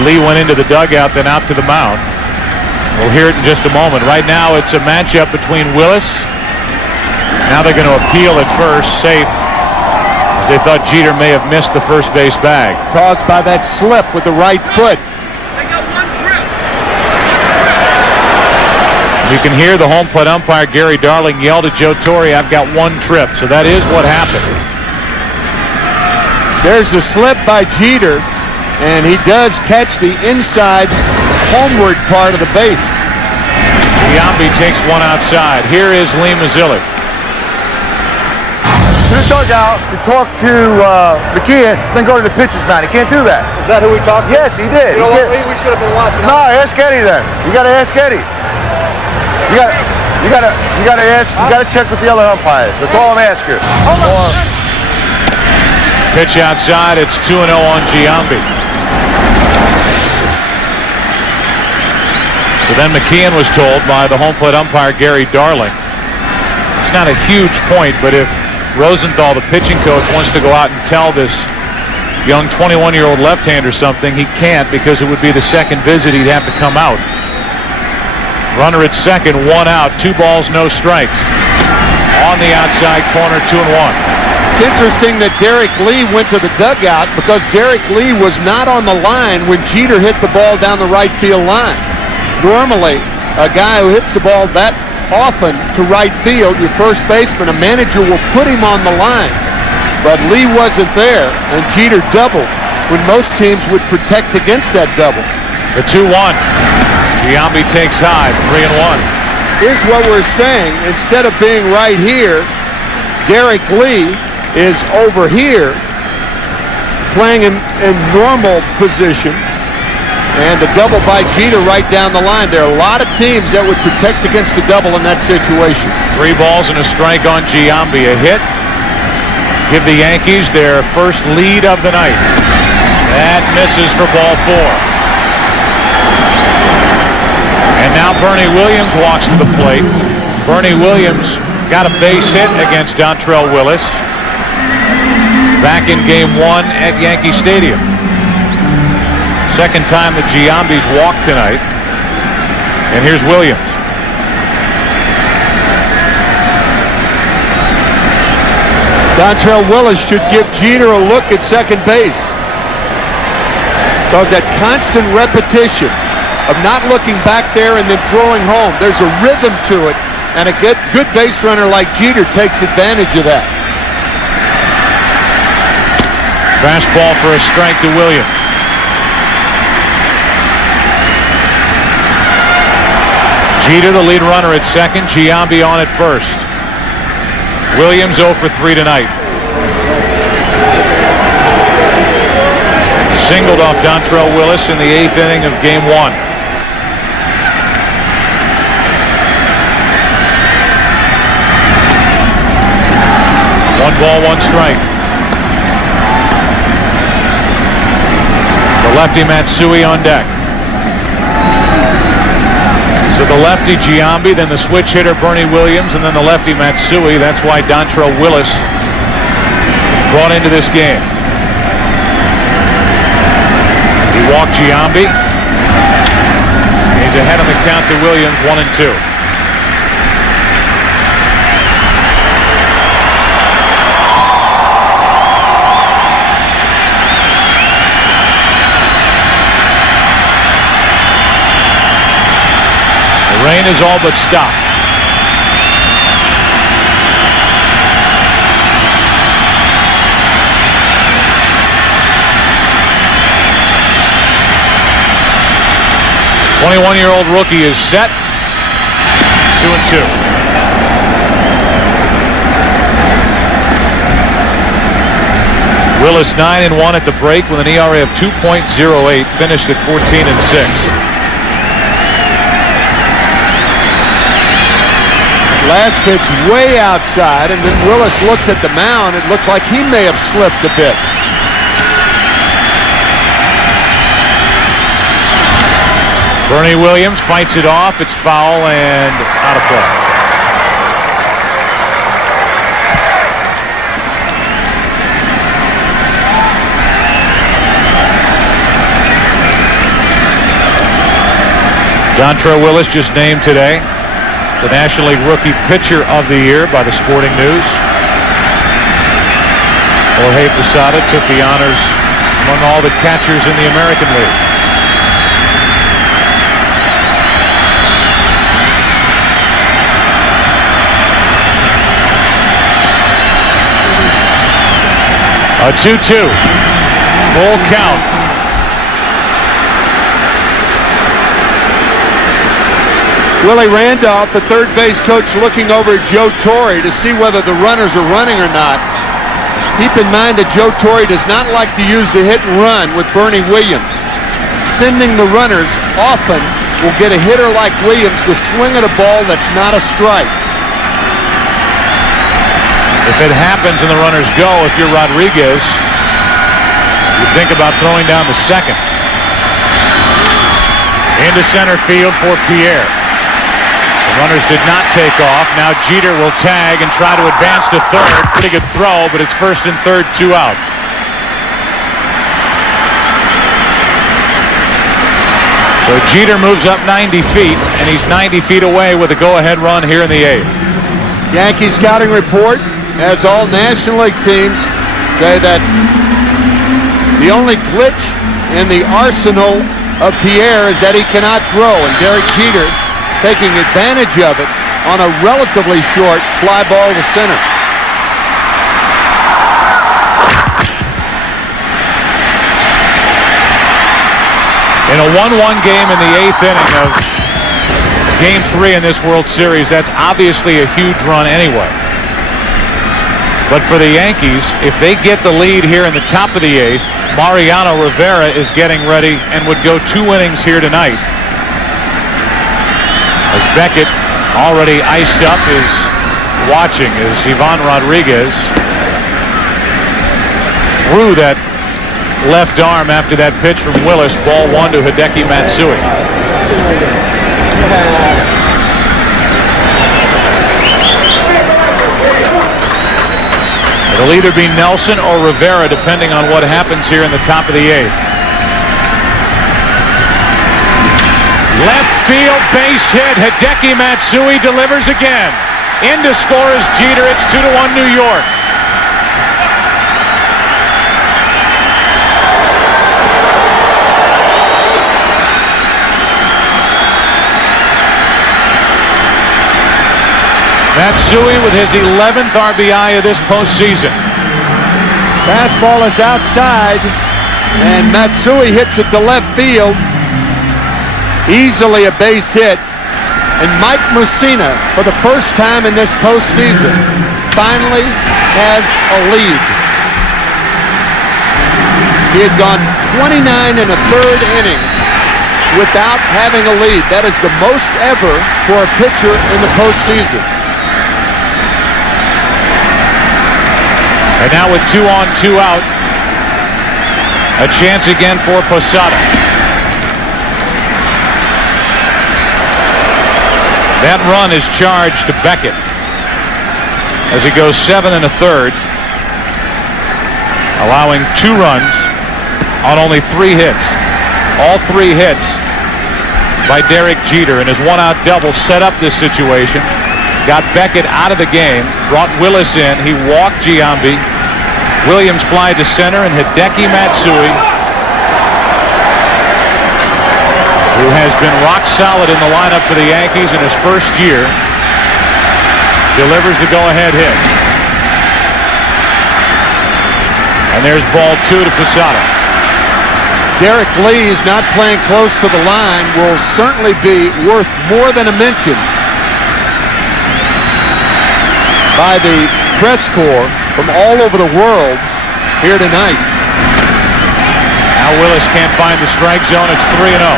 Lee went into the dugout, then out to the mound. We'll hear it in just a moment. Right now, it's a matchup between Willis. Now they're going to appeal at first, safe, as they thought Jeter may have missed the first base bag. Caused by that slip with the right foot. They got 1 trip. You can hear the home plate umpire, Gary Darling, yell to Joe Torre, "I've got 1 trip." So that is what happened. There's a slip by Jeter, and he does catch the inside homeward part of the base. Giambi takes 1 outside. Here is Lee Mazzilli. To the dugout to talk to McKeon, then go to the pitcher's mound. He can't do that. Is that who we talked to? Yes, he did. You know He what, can't- Lee? We should have been watching. No, ask Eddie then. You gotta ask Eddie. You gotta check with the other umpires. That's all I'm asking. Pitch outside. It's 2-0 on Giambi. So then McKeon was told by the home plate umpire Gary Darling, it's not a huge point, but if Rosenthal, the pitching coach, wants to go out and tell this young 21-year-old left-hander something, he can't, because it would be the second visit he'd have to come out. Runner at second, 1 out, 2 balls, no strikes. On the outside corner, 2-1. It's interesting that Derek Lee went to the dugout because Derek Lee was not on the line when Jeter hit the ball down the right field line. Normally, a guy who hits the ball that often to right field, your first baseman, a manager will put him on the line. But Lee wasn't there, and Jeter doubled when most teams would protect against that double. The 2-1. Giambi takes high, 3-1. Here's what we're saying. Instead of being right here, Derek Lee is over here playing in normal position. And the double by Jeter right down the line. There are a lot of teams that would protect against a double in that situation. 3 balls and a strike on Giambi. A hit. Give the Yankees their first lead of the night. That misses for ball 4. And now Bernie Williams walks to the plate. Bernie Williams got a base hit against Dontrelle Willis back in Game 1 at Yankee Stadium. Second time that Giambi's walked tonight. And here's Williams. Dontrelle Willis should give Jeter a look at second base. Because that constant repetition of not looking back there and then throwing home, there's a rhythm to it. And a good base runner like Jeter takes advantage of that. Fastball for a strike to Williams. Jeter, the lead runner at second. Giambi on at first. Williams 0 for 3 tonight. Singled off Dontrelle Willis in the 8th inning of Game 1. One ball, 1 strike. The lefty Matsui on deck. So the lefty Giambi, then the switch hitter Bernie Williams, and then the lefty Matsui. That's why Dontrelle Willis was brought into this game. He walked Giambi. He's ahead on the count to Williams, 1-2. Rain is all but stopped. The 21-year-old rookie is set. 2-2. Willis 9-1 at the break with an ERA of 2.08. Finished at 14-6. Last pitch way outside, and then Willis looked at the mound. It looked like he may have slipped a bit. Bernie Williams fights it off. It's foul and out of play. Dontrelle Willis just named today the National League Rookie Pitcher of the Year by the Sporting News. Jorge Posada took the honors among all the catchers in the American League. A 2-2. Full count. Willie Randolph, the third base coach, looking over at Joe Torre to see whether the runners are running or not. Keep in mind that Joe Torre does not like to use the hit and run with Bernie Williams. Sending the runners often will get a hitter like Williams to swing at a ball that's not a strike. If it happens and the runners go, if you're Rodriguez, you think about throwing down the second. Into center field for Pierre. The runners did not take off. Now Jeter will tag and try to advance to third. Pretty good throw, but it's first and third, 2 out. So Jeter moves up 90 feet, and he's 90 feet away with a go-ahead run here in the 8th. Yankee scouting report, as all National League teams, say that the only glitch in the arsenal of Pierre is that he cannot throw, and Derek Jeter taking advantage of it on a relatively short fly ball to center. In a 1-1 game in the 8th inning of Game 3 in this World Series, that's obviously a huge run anyway. But for the Yankees, if they get the lead here in the top of the 8th, Mariano Rivera is getting ready and would go 2 innings here tonight. As Beckett, already iced up, is watching as Ivan Rodriguez threw that left arm after that pitch from Willis. Ball 1 to Hideki Matsui. It'll either be Nelson or Rivera depending on what happens here in the top of the 8th. Left field base hit. Hideki Matsui delivers again. In to score is Jeter. It's 2-1 New York. Matsui with his 11th RBI of this postseason. Fastball is outside, and Matsui hits it to left field. Easily a base hit. And Mike Mussina, for the first time in this postseason, finally has a lead. He had gone 29 1/3 innings without having a lead. That is the most ever for a pitcher in the postseason. And now with 2 on, 2 out, a chance again for Posada. That run is charged to Beckett as he goes 7 1/3, allowing 2 runs on only 3 hits. All 3 hits by Derek Jeter, and his 1-out double set up this situation. Got Beckett out of the game, brought Willis in. He walked Giambi. Williams fly to center, and Hideki Matsui, who has been rock solid in the lineup for the Yankees in his first year, delivers the go-ahead hit. And there's ball 2 to Posada. Derek Lee is not playing close to the line, will certainly be worth more than a mention by the press corps from all over the world here tonight. Now Willis can't find the strike zone. It's 3-0.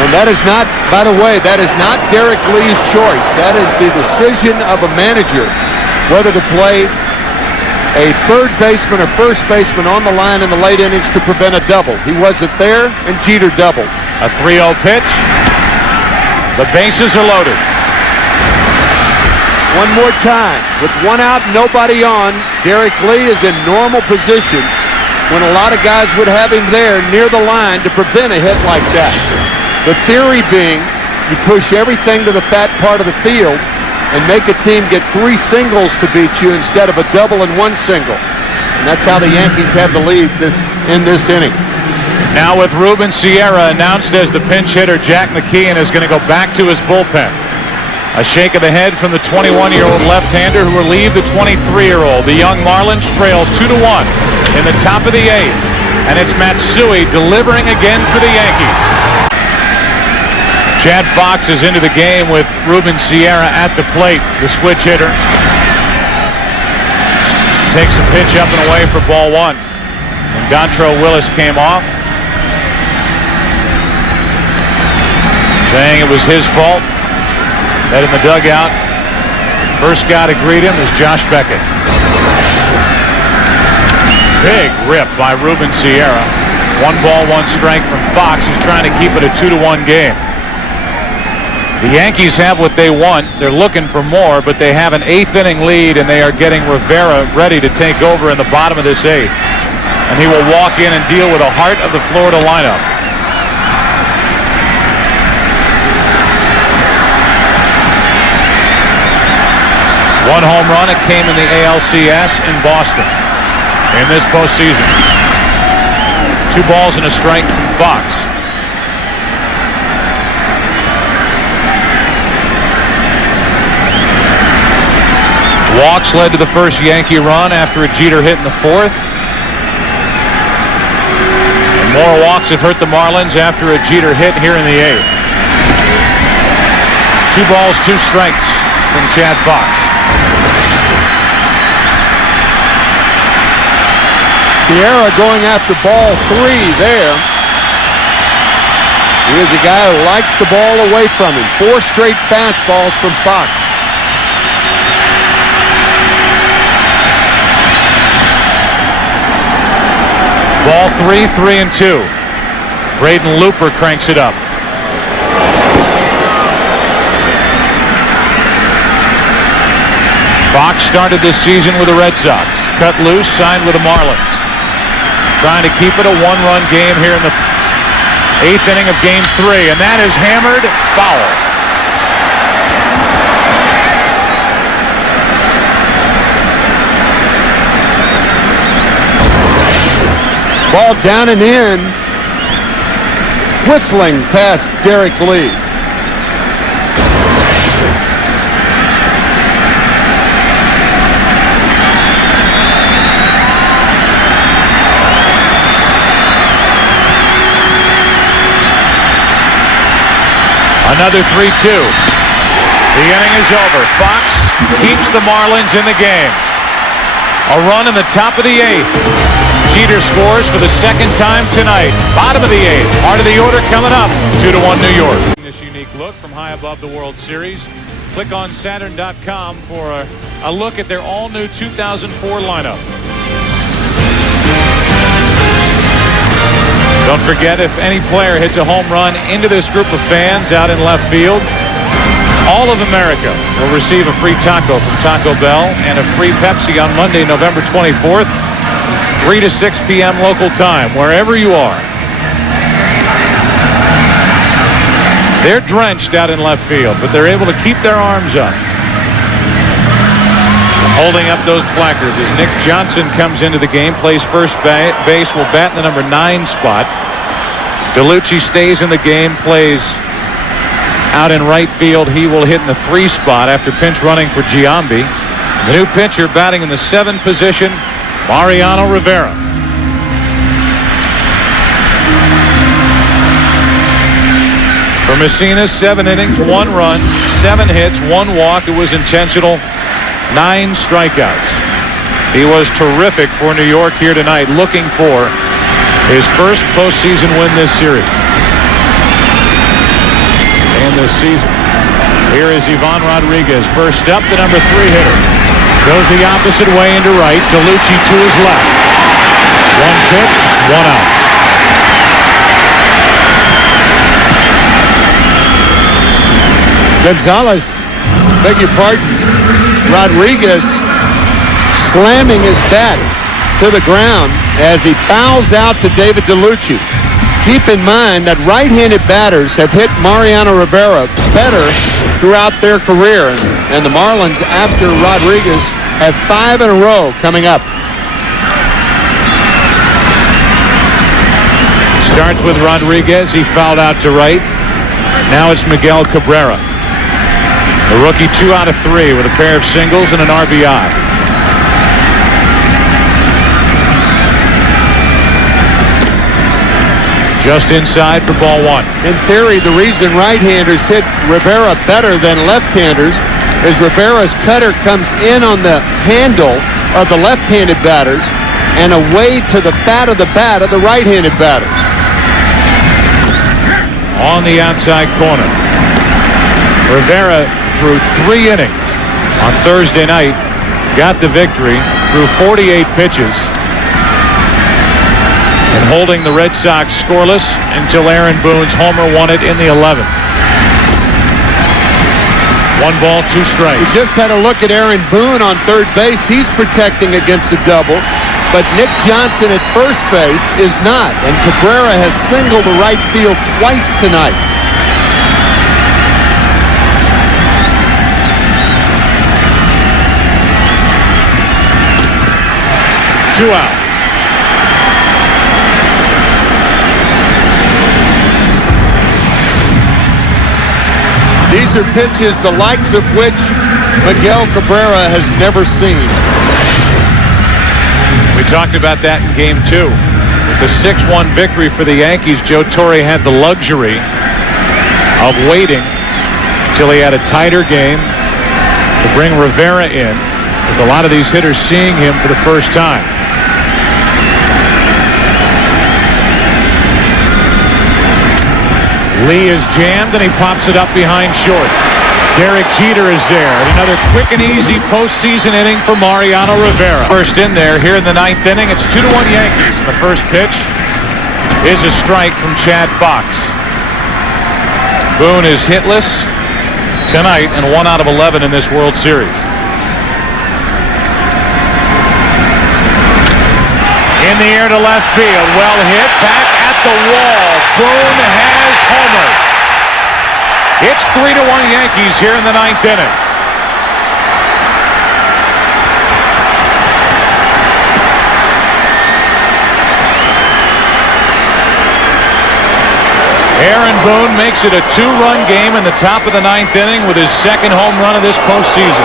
And that is not, by the way, that is not Derek Lee's choice. That is the decision of a manager whether to play a third baseman or first baseman on the line in the late innings to prevent a double. He wasn't there, and Jeter doubled. A 3-0 pitch. The bases are loaded. One more time. With 1 out, nobody on, Derek Lee is in normal position when a lot of guys would have him there near the line to prevent a hit like that. The theory being you push everything to the fat part of the field and make a team get 3 singles to beat you instead of a double and 1 single. And that's how the Yankees have the lead in this inning. Now with Ruben Sierra announced as the pinch hitter, Jack McKeon is going to go back to his bullpen. A shake of the head from the 21-year-old left-hander who will leave the 23-year-old. The young Marlins trail 2-1 in the top of the 8th. And it's Matsui delivering again for the Yankees. Chad Fox is into the game with Ruben Sierra at the plate, the switch hitter. Takes a pitch up and away for ball 1. And Dontrelle Willis came off, saying it was his fault. That in the dugout, first guy to greet him is Josh Beckett. Big rip by Ruben Sierra. 1 ball, 1 strike from Fox. He's trying to keep it a 2-1 game. The Yankees have what they want. They're looking for more, but they have an 8th inning lead, and they are getting Rivera ready to take over in the bottom of this 8th. And he will walk in and deal with the heart of the Florida lineup. One home run. It came in the ALCS in Boston in this postseason. 2 balls and a strike from Fox. Walks led to the first Yankee run after a Jeter hit in the 4th. And more walks have hurt the Marlins after a Jeter hit here in the 8th. 2 balls, 2 strikes from Chad Fox. Sierra going after ball 3 there. He is a guy who likes the ball away from him. 4 straight fastballs from Fox. Ball 3, 3-2. Braden Looper cranks it up. Fox started this season with the Red Sox. Cut loose, signed with the Marlins. Trying to keep it a 1-run game here in the 8th inning of Game 3. And that is hammered foul. Ball down and in. Whistling past Derek Lee. Another 3-2. The inning is over. Fox keeps the Marlins in the game. A run in the top of the 8th. Jeter scores for the 2nd time tonight. Bottom of the 8th. Heart of the order coming up. 2-1 New York. This unique look from high above the World Series. Click on Saturn.com for a look at their all-new 2004 lineup. Don't forget, if any player hits a home run into this group of fans out in left field, all of America will receive a free taco from Taco Bell and a free Pepsi on Monday, November 24th, 3 to 6 p.m. local time, wherever you are. They're drenched out in left field, but they're able to keep their arms up. Holding up those placards as Nick Johnson comes into the game, plays first base, will bat in the number 9 spot. DeLucci stays in the game, plays out in right field. He will hit in the 3 spot after pinch running for Giambi. The new pitcher batting in the 7 position, Mariano Rivera. For Messina, 7 innings, 1 run, 7 hits, 1 walk. It was intentional. 9 strikeouts. He was terrific for New York here tonight, looking for his first postseason win this series and this season. Here is Ivan Rodriguez, first up, the number 3 hitter. Goes the opposite way into right. DeLucci to his left. 1 pitch, 1 out. Gonzalez, beg your pardon, Rodriguez slamming his bat to the ground as he fouls out to David DeLucci. Keep in mind that right-handed batters have hit Mariano Rivera better throughout their career, and the Marlins, after Rodriguez, have 5 in a row coming up. Starts with Rodriguez. He fouled out to right. Now it's Miguel Cabrera. The rookie 2 out of 3 with a pair of singles and an RBI. Just inside for ball 1. In theory, the reason right-handers hit Rivera better than left-handers is Rivera's cutter comes in on the handle of the left-handed batters and away to the fat of the bat of the right-handed batters. On the outside corner. Rivera threw 3 innings on Thursday night, got the victory through 48 pitches. and holding the Red Sox scoreless until Aaron Boone's homer won it in the 11th. 1 ball, 2 strikes. We just had a look at Aaron Boone on third base. He's protecting against a double, but Nick Johnson at first base is not, and Cabrera has singled to right field twice tonight. Two out. These are pitches the likes of which Miguel Cabrera has never seen. We talked about that in Game 2. With the 6-1 victory for the Yankees, Joe Torre had the luxury of waiting until he had a tighter game to bring Rivera in, with a lot of these hitters seeing him for the first time. Lee is jammed, and he pops it up behind short. Derek Jeter is there. And another quick and easy postseason inning for Mariano Rivera. First in there here in the 9th inning. It's 2-1 Yankees. And the first pitch is a strike from Chad Fox. Boone is hitless tonight and 1 out of 11 in this World Series. In the air to left field. Well hit. Back at the wall. Boone has homered. It's 3-1 Yankees here in the 9th inning. Aaron Boone makes it a 2-run game in the top of the 9th inning with his second home run of this postseason.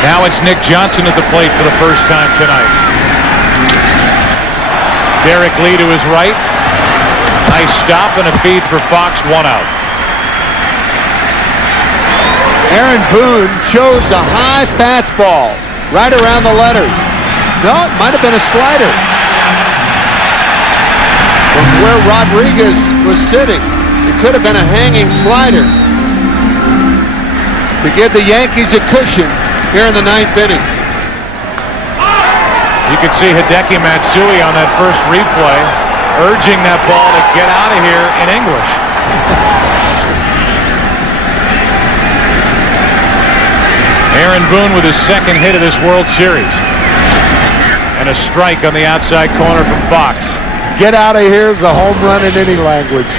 Now it's Nick Johnson at the plate for the first time tonight. Derek Lee to his right. Nice stop and a feed for Fox, 1 out. Aaron Boone chose a high fastball right around the letters. No, it might have been a slider. From where Rodriguez was sitting, it could have been a hanging slider to give the Yankees a cushion here in the 9th inning. You could see Hideki Matsui on that first replay urging that ball to get out of here in English. Aaron Boone with his second hit of this World Series. And a strike on the outside corner from Fox. Get out of here is a home run in any language.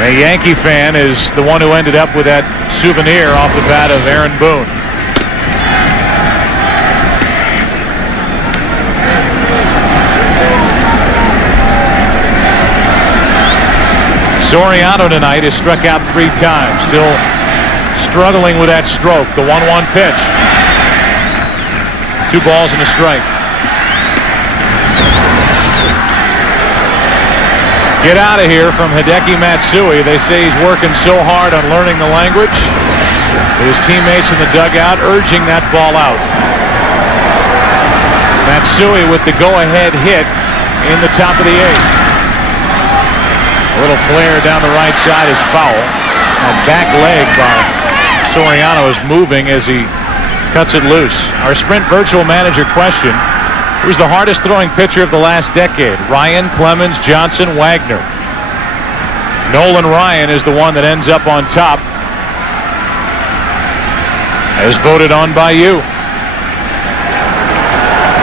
And a Yankee fan is the one who ended up with that souvenir off the bat of Aaron Boone. Soriano tonight has struck out 3 times, still struggling with that stroke. The 1-1 pitch. 2 balls and a strike. Get out of here from Hideki Matsui. They say he's working so hard on learning the language. With his teammates in the dugout urging that ball out. Matsui with the go-ahead hit in the top of the 8th. A little flare down the right side is foul. And back leg by Soriano is moving as he cuts it loose. Our Sprint Virtual Manager question: who's the hardest throwing pitcher of the last decade? Ryan, Clemens, Johnson, Wagner. Nolan Ryan is the one that ends up on top, as voted on by you.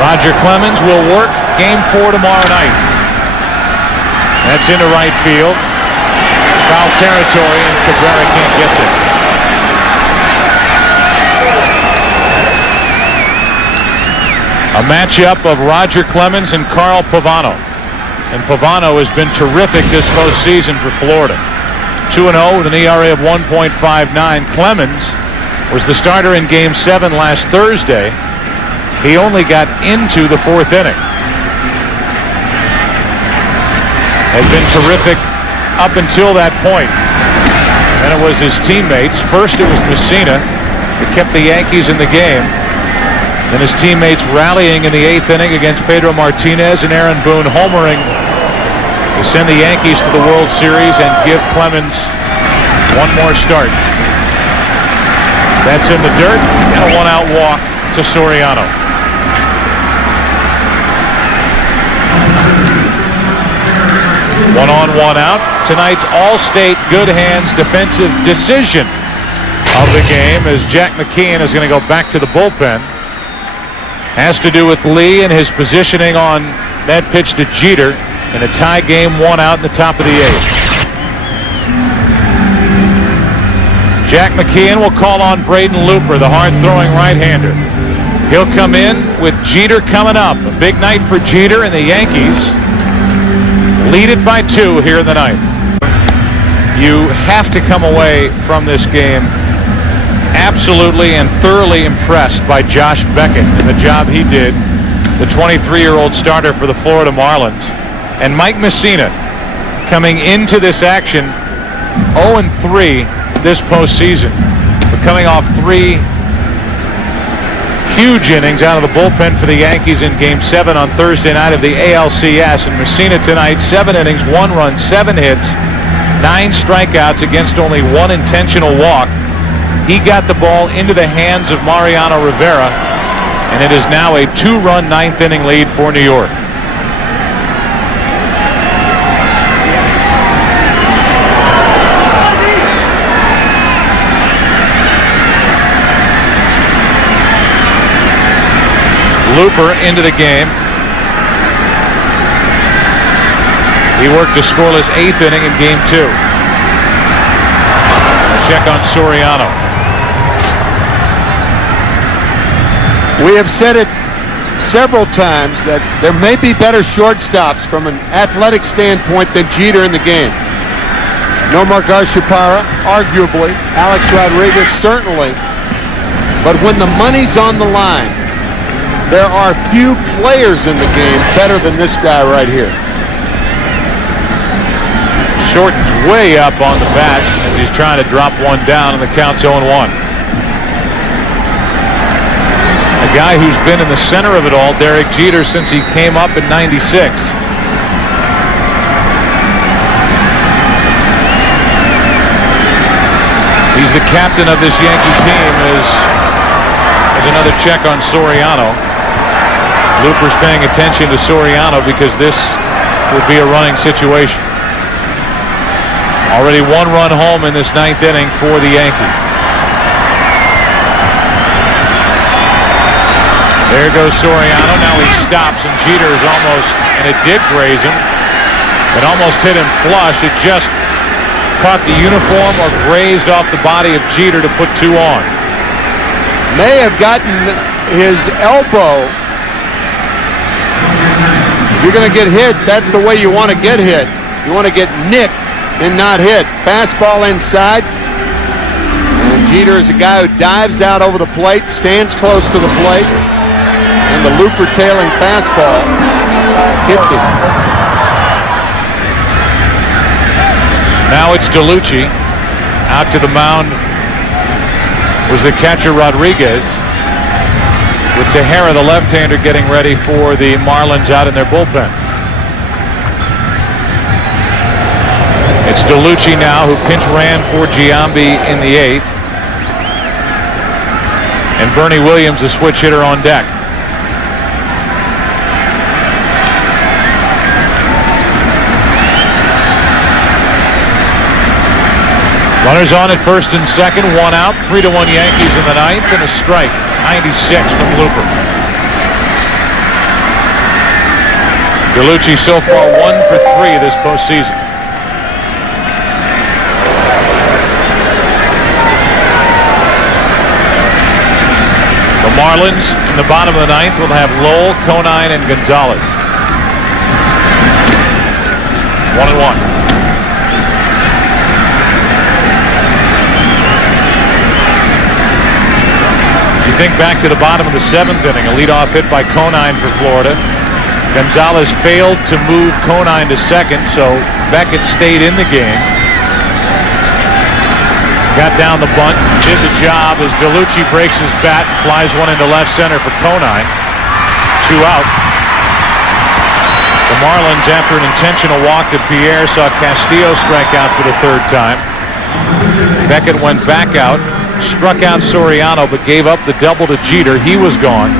Roger Clemens will work Game 4 tomorrow night. That's into right field. Foul territory, and Cabrera can't get there. A matchup of Roger Clemens and Carl Pavano. And Pavano has been terrific this postseason for Florida. 2-0 with an ERA of 1.59. Clemens was the starter in Game 7 last Thursday. He only got into the 4th inning. Had been terrific up until that point. And it was his teammates. First it was Messina that kept the Yankees in the game. Then his teammates rallying in the 8th inning against Pedro Martinez and Aaron Boone homering to send the Yankees to the World Series and give Clemens one more start. That's in the dirt, and a 1-out walk to Soriano. One on, one out. Tonight's All-State Good Hands defensive decision of the game as Jack McKeon is going to go back to the bullpen. Has to do with Lee and his positioning on that pitch to Jeter in a tie game, 1 out in the top of the 8th. Jack McKeon will call on Braden Looper, the hard-throwing right-hander. He'll come in with Jeter coming up. A big night for Jeter and the Yankees. Lead it by 2 here in the 9th. You have to come away from this game absolutely and thoroughly impressed by Josh Beckett and the job he did, the 23-year-old starter for the Florida Marlins. And Mike Messina coming into this action 0-3 this postseason. We're coming off 3 huge innings out of the bullpen for the Yankees in Game 7 on Thursday night of the ALCS. And Messina tonight, 7 innings, 1 run, 7 hits, 9 strikeouts against only 1 intentional walk. He got the ball into the hands of Mariano Rivera, and it is now a 2-run 9th inning lead for New York. Looper into the game. He worked a scoreless 8th inning in Game 2. A check on Soriano. We have said it several times that there may be better shortstops from an athletic standpoint than Jeter in the game. Nomar Garciaparra, arguably. Alex Rodriguez, certainly. But when the money's on the line, there are few players in the game better than this guy right here. Shorten's way up on the bat as he's trying to drop one down, and the count's 0-1. A guy who's been in the center of it all, Derek Jeter, since he came up in '96. He's the captain of this Yankee team. There's another check on Soriano. Looper's paying attention to Soriano because this will be a running situation. Already 1 run home in this 9th inning for the Yankees. There goes Soriano. Now he stops, and Jeter is almost, and it did graze him. It almost hit him flush. It just caught the uniform or grazed off the body of Jeter to put 2 on. May have gotten his elbow. If you're going to get hit, that's the way you want to get hit. You want to get nicked and not hit. Fastball inside. And Jeter is a guy who dives out over the plate, stands close to the plate, and the Looper tailing fastball hits him. Now it's DeLucci. Out to the mound was the catcher Rodriguez, with Tejera, the left-hander, getting ready for the Marlins out in their bullpen. It's DeLucci now, who pinch ran for Giambi in the 8th. And Bernie Williams, the switch hitter, on deck. Runners on at first and second, 1 out, 3-1 Yankees in the 9th, and a strike, 96 from Looper. DeLucci so far 1 for 3 this postseason. The Marlins in the bottom of the 9th will have Lowell, Conine, and Gonzalez. 1-1. Think back to the bottom of the 7th inning, a leadoff hit by Conine for Florida. Gonzalez failed to move Conine to second, so Beckett stayed in the game. Got down the bunt, did the job as DeLucci breaks his bat and flies one into left center for Conine. 2 out. The Marlins, after an intentional walk to Pierre, saw Castillo strike out for the 3rd time. Beckett went back out, struck out Soriano, but gave up the double to Jeter. He was gone.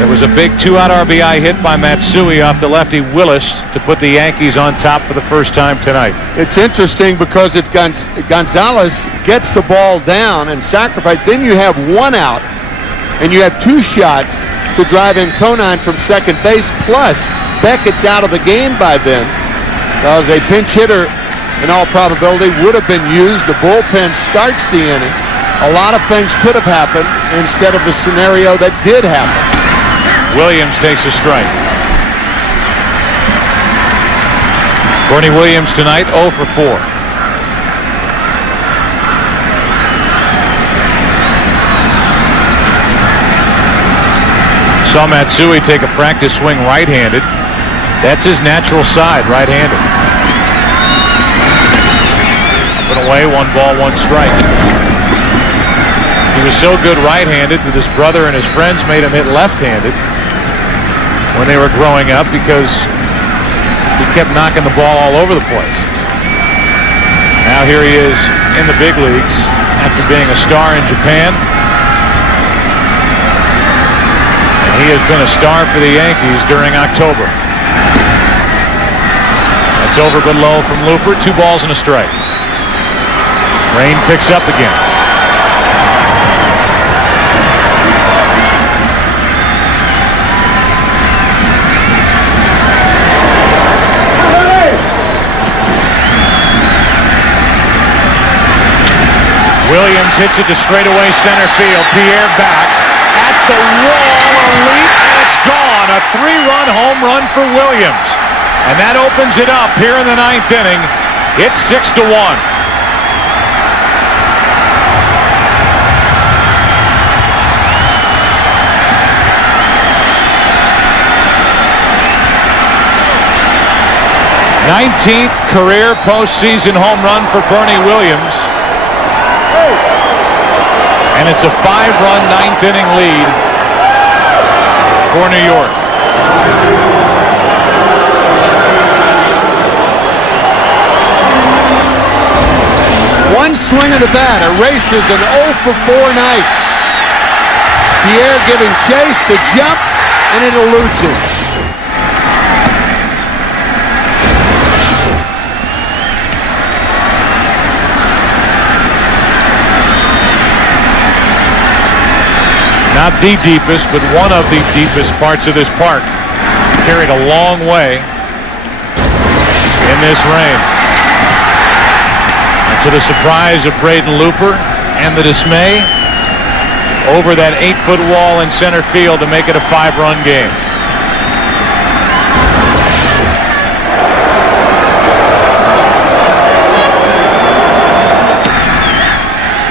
It was a big 2-out RBI hit by Matsui off the lefty Willis to put the Yankees on top for the first time tonight. It's interesting because if Gonzalez gets the ball down and sacrifice, then you have 1 out and you have 2 shots to drive in Conine from second base, plus Beckett's out of the game by then. Because a pinch hitter, in all probability, would have been used. The bullpen starts the inning. A lot of things could have happened instead of the scenario that did happen. Williams takes a strike. Bernie Williams tonight 0 for 4. Saw Matsui take a practice swing right-handed. That's his natural side, right-handed. Up and away, 1 ball, 1 strike. He was so good right-handed that his brother and his friends made him hit left-handed when they were growing up because he kept knocking the ball all over the place. Now here he is in the big leagues after being a star in Japan. And he has been a star for the Yankees during October. That's over but low from Looper. 2 balls and a strike. Rain picks up again. Williams hits it to straightaway center field. Pierre back at the wall, a leap, and it's gone. A 3-run home run for Williams. And that opens it up here in the 9th inning. It's 6-1. '19th career postseason home run for Bernie Williams. And it's a 5-run 9th inning lead for New York. One swing of the bat erases an 0 for 4 night. Pierre giving chase, the jump, and it eludes him. Not the deepest, but one of the deepest parts of this park. Carried a long way in this rain. And to the surprise of Braden Looper and the dismay, over that 8-foot wall in center field to make it a 5-run game.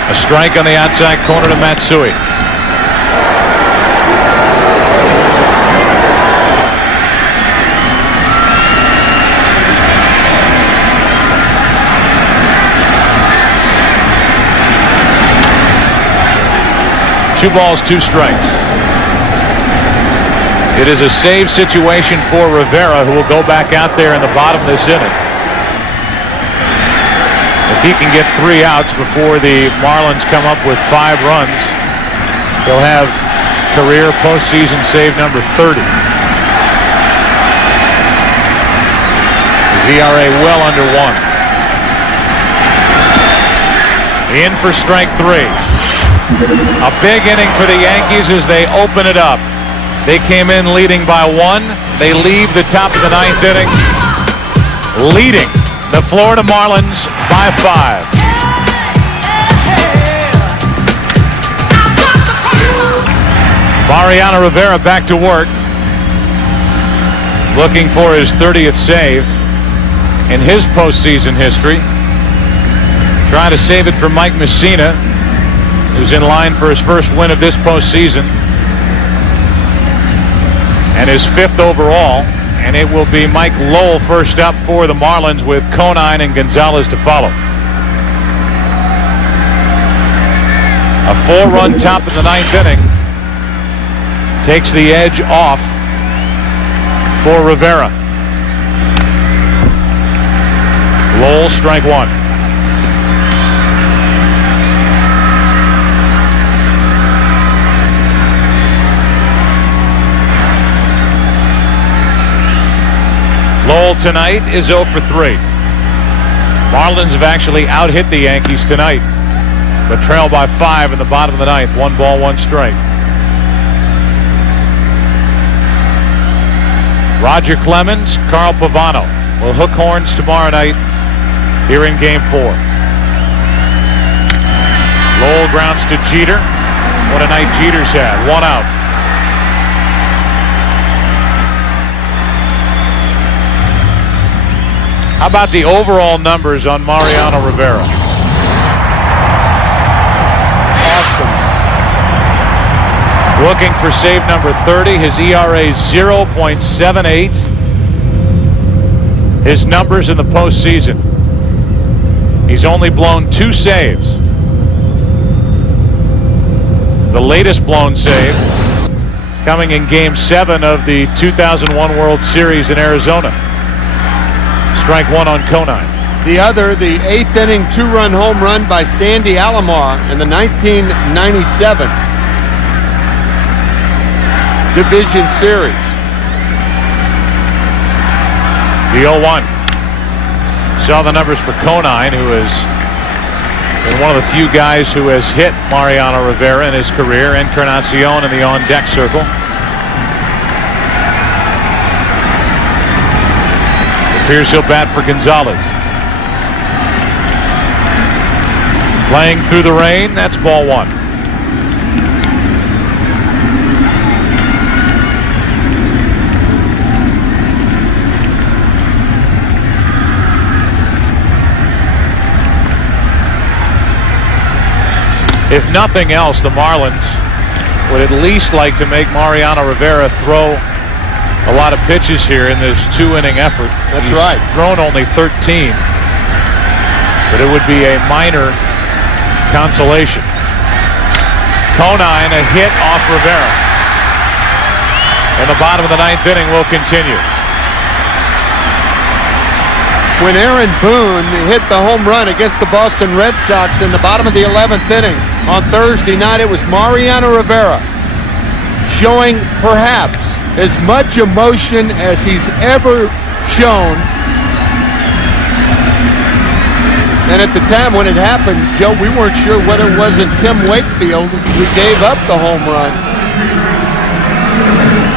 A strike on the outside corner to Matsui. Two balls, 2 strikes. It is a save situation for Rivera, who will go back out there in the bottom of this inning. If he can get 3 outs before the Marlins come up with 5 runs, he'll have career postseason save number 30. His ERA well under 1. In for strike 3. A big inning for the Yankees as they open it up. They came in leading by 1. They leave the top of the 9th inning leading the Florida Marlins by 5. Mariano Rivera back to work, looking for his 30th save in his postseason history. Trying to save it from Mike Messina, who's in line for his first win of this postseason and his 5th overall. And it will be Mike Lowell first up for the Marlins, with Conine and Gonzalez to follow. A 4-run top in the 9th inning takes the edge off for Rivera. Lowell, strike one. Lowell tonight is 0 for 3. Marlins have actually out-hit the Yankees tonight, but trail by 5 in the bottom of the 9th. 1 ball, 1 strike. Roger Clemens, Carl Pavano will hook horns tomorrow night here in Game 4. Lowell grounds to Jeter. What a night Jeter's had. 1 out. How about the overall numbers on Mariano Rivera? Awesome. Looking for save number 30. His ERA is 0.78. His numbers in the postseason. He's only blown 2 saves. The latest blown save coming in Game 7 of the 2001 World Series in Arizona. Strike one on Conine. The other, the 8th inning 2-run home run by Sandy Alomar in the 1997 Division Series. The 0-1. Saw the numbers for Conine, who is one of the few guys who has hit Mariano Rivera in his career. Encarnacion in the on-deck circle. Appears he'll bat for Gonzalez. Playing through the rain, that's ball 1. If nothing else, the Marlins would at least like to make Mariano Rivera throw a lot of pitches here in this 2-inning effort. That's He's right. thrown only 13, but it would be a minor consolation. Conine, a hit off Rivera. And the bottom of the 9th inning will continue. When Aaron Boone hit the home run against the Boston Red Sox in the bottom of the 11th inning on Thursday night, it was Mariano Rivera showing perhaps as much emotion as he's ever shown. And at the time when it happened, Joe, we weren't sure whether it wasn't Tim Wakefield who gave up the home run.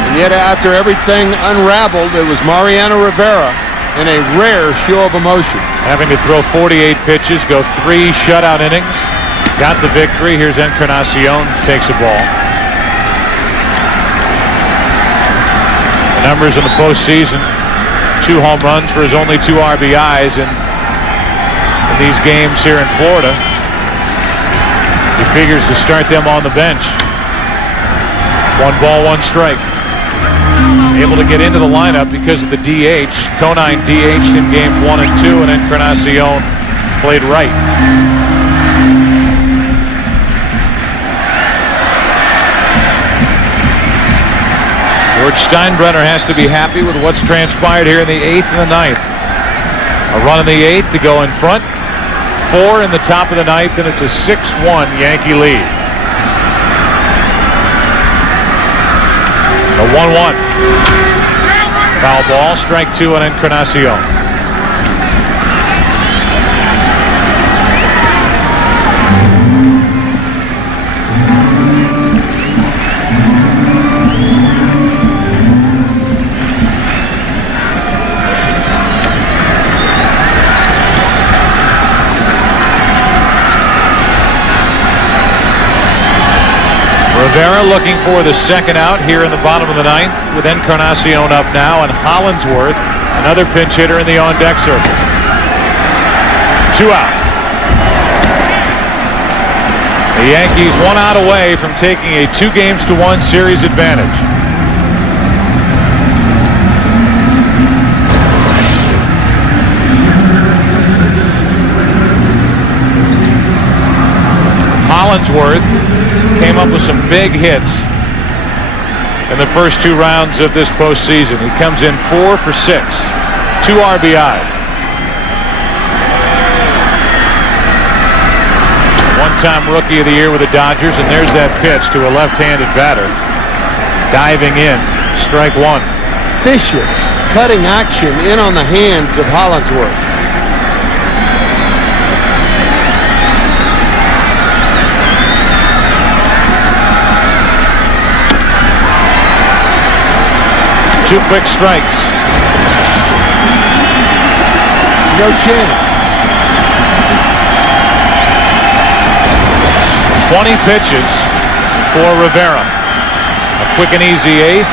And yet after everything unraveled, it was Mariano Rivera in a rare show of emotion. Having to throw 48 pitches, go 3 shutout innings. Got the victory. Here's Encarnacion, takes a ball. Numbers in the postseason: 2 home runs for his only 2 RBIs in these games here in Florida. He figures to start them on the bench. 1 ball, 1 strike. Able to get into the lineup because of the DH. Conine DH'd in games 1 and 2, and Encarnacion played right. George Steinbrenner has to be happy with what's transpired here in the 8th and the 9th. A run in the 8th to go in front. 4 in the top of the 9th, and it's a 6-1 Yankee lead. A 1-1. Foul ball, strike 2 on Encarnacion. Rivera looking for the second out here in the bottom of the 9th with Encarnacion up now, and Hollinsworth, another pinch hitter, in the on-deck circle. 2 out. The Yankees 1 out away from taking a 2-1 series advantage. Hollingsworth came up with some big hits in the first 2 rounds of this postseason. He comes in 4 for 6, 2 RBIs. One-time Rookie of the Year with the Dodgers, and there's that pitch to a left-handed batter. Diving in, strike 1. Vicious cutting action in on the hands of Hollingsworth. Two quick strikes. No chance. 20 pitches for Rivera. A quick and easy 8th.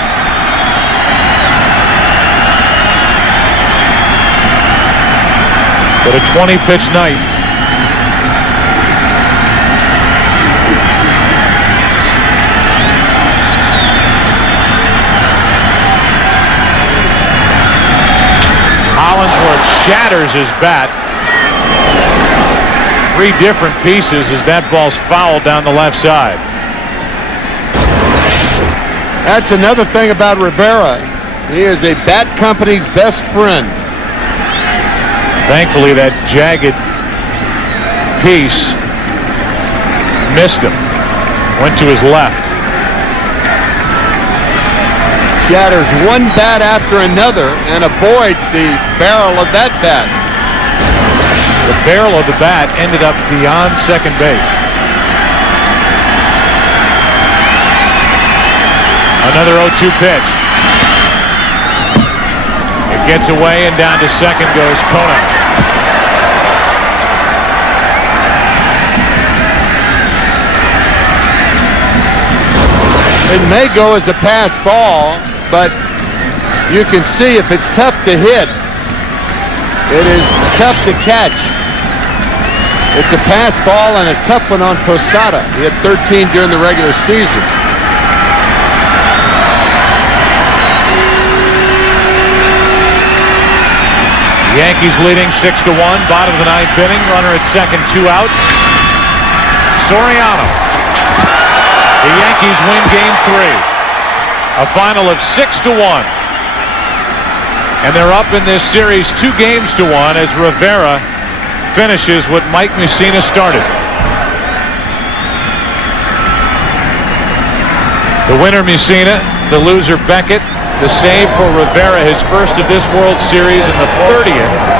But a 20-pitch night. Hollingsworth shatters his bat. 3 different pieces as that ball's fouled down the left side. That's another thing about Rivera. He is a bat company's best friend. Thankfully, that jagged piece missed him. Went to his left. Shatters one bat after another and avoids the barrel of that bat. The barrel of the bat ended up beyond second base. Another 0-2 pitch. It gets away, and down to second goes Kona. It may go as a pass ball, but you can see if it's tough to hit, it is tough to catch. It's a pass ball and a tough one on Posada. He had 13 during the regular season. Yankees leading 6-1, bottom of the 9th inning. Runner at second, 2 out. Soriano. The Yankees win Game 3. A final of 6-1. And they're up in this series 2-1 as Rivera finishes what Mike Mussina started. The winner Mussina, the loser Beckett. The save for Rivera, his first of this World Series and the 30th.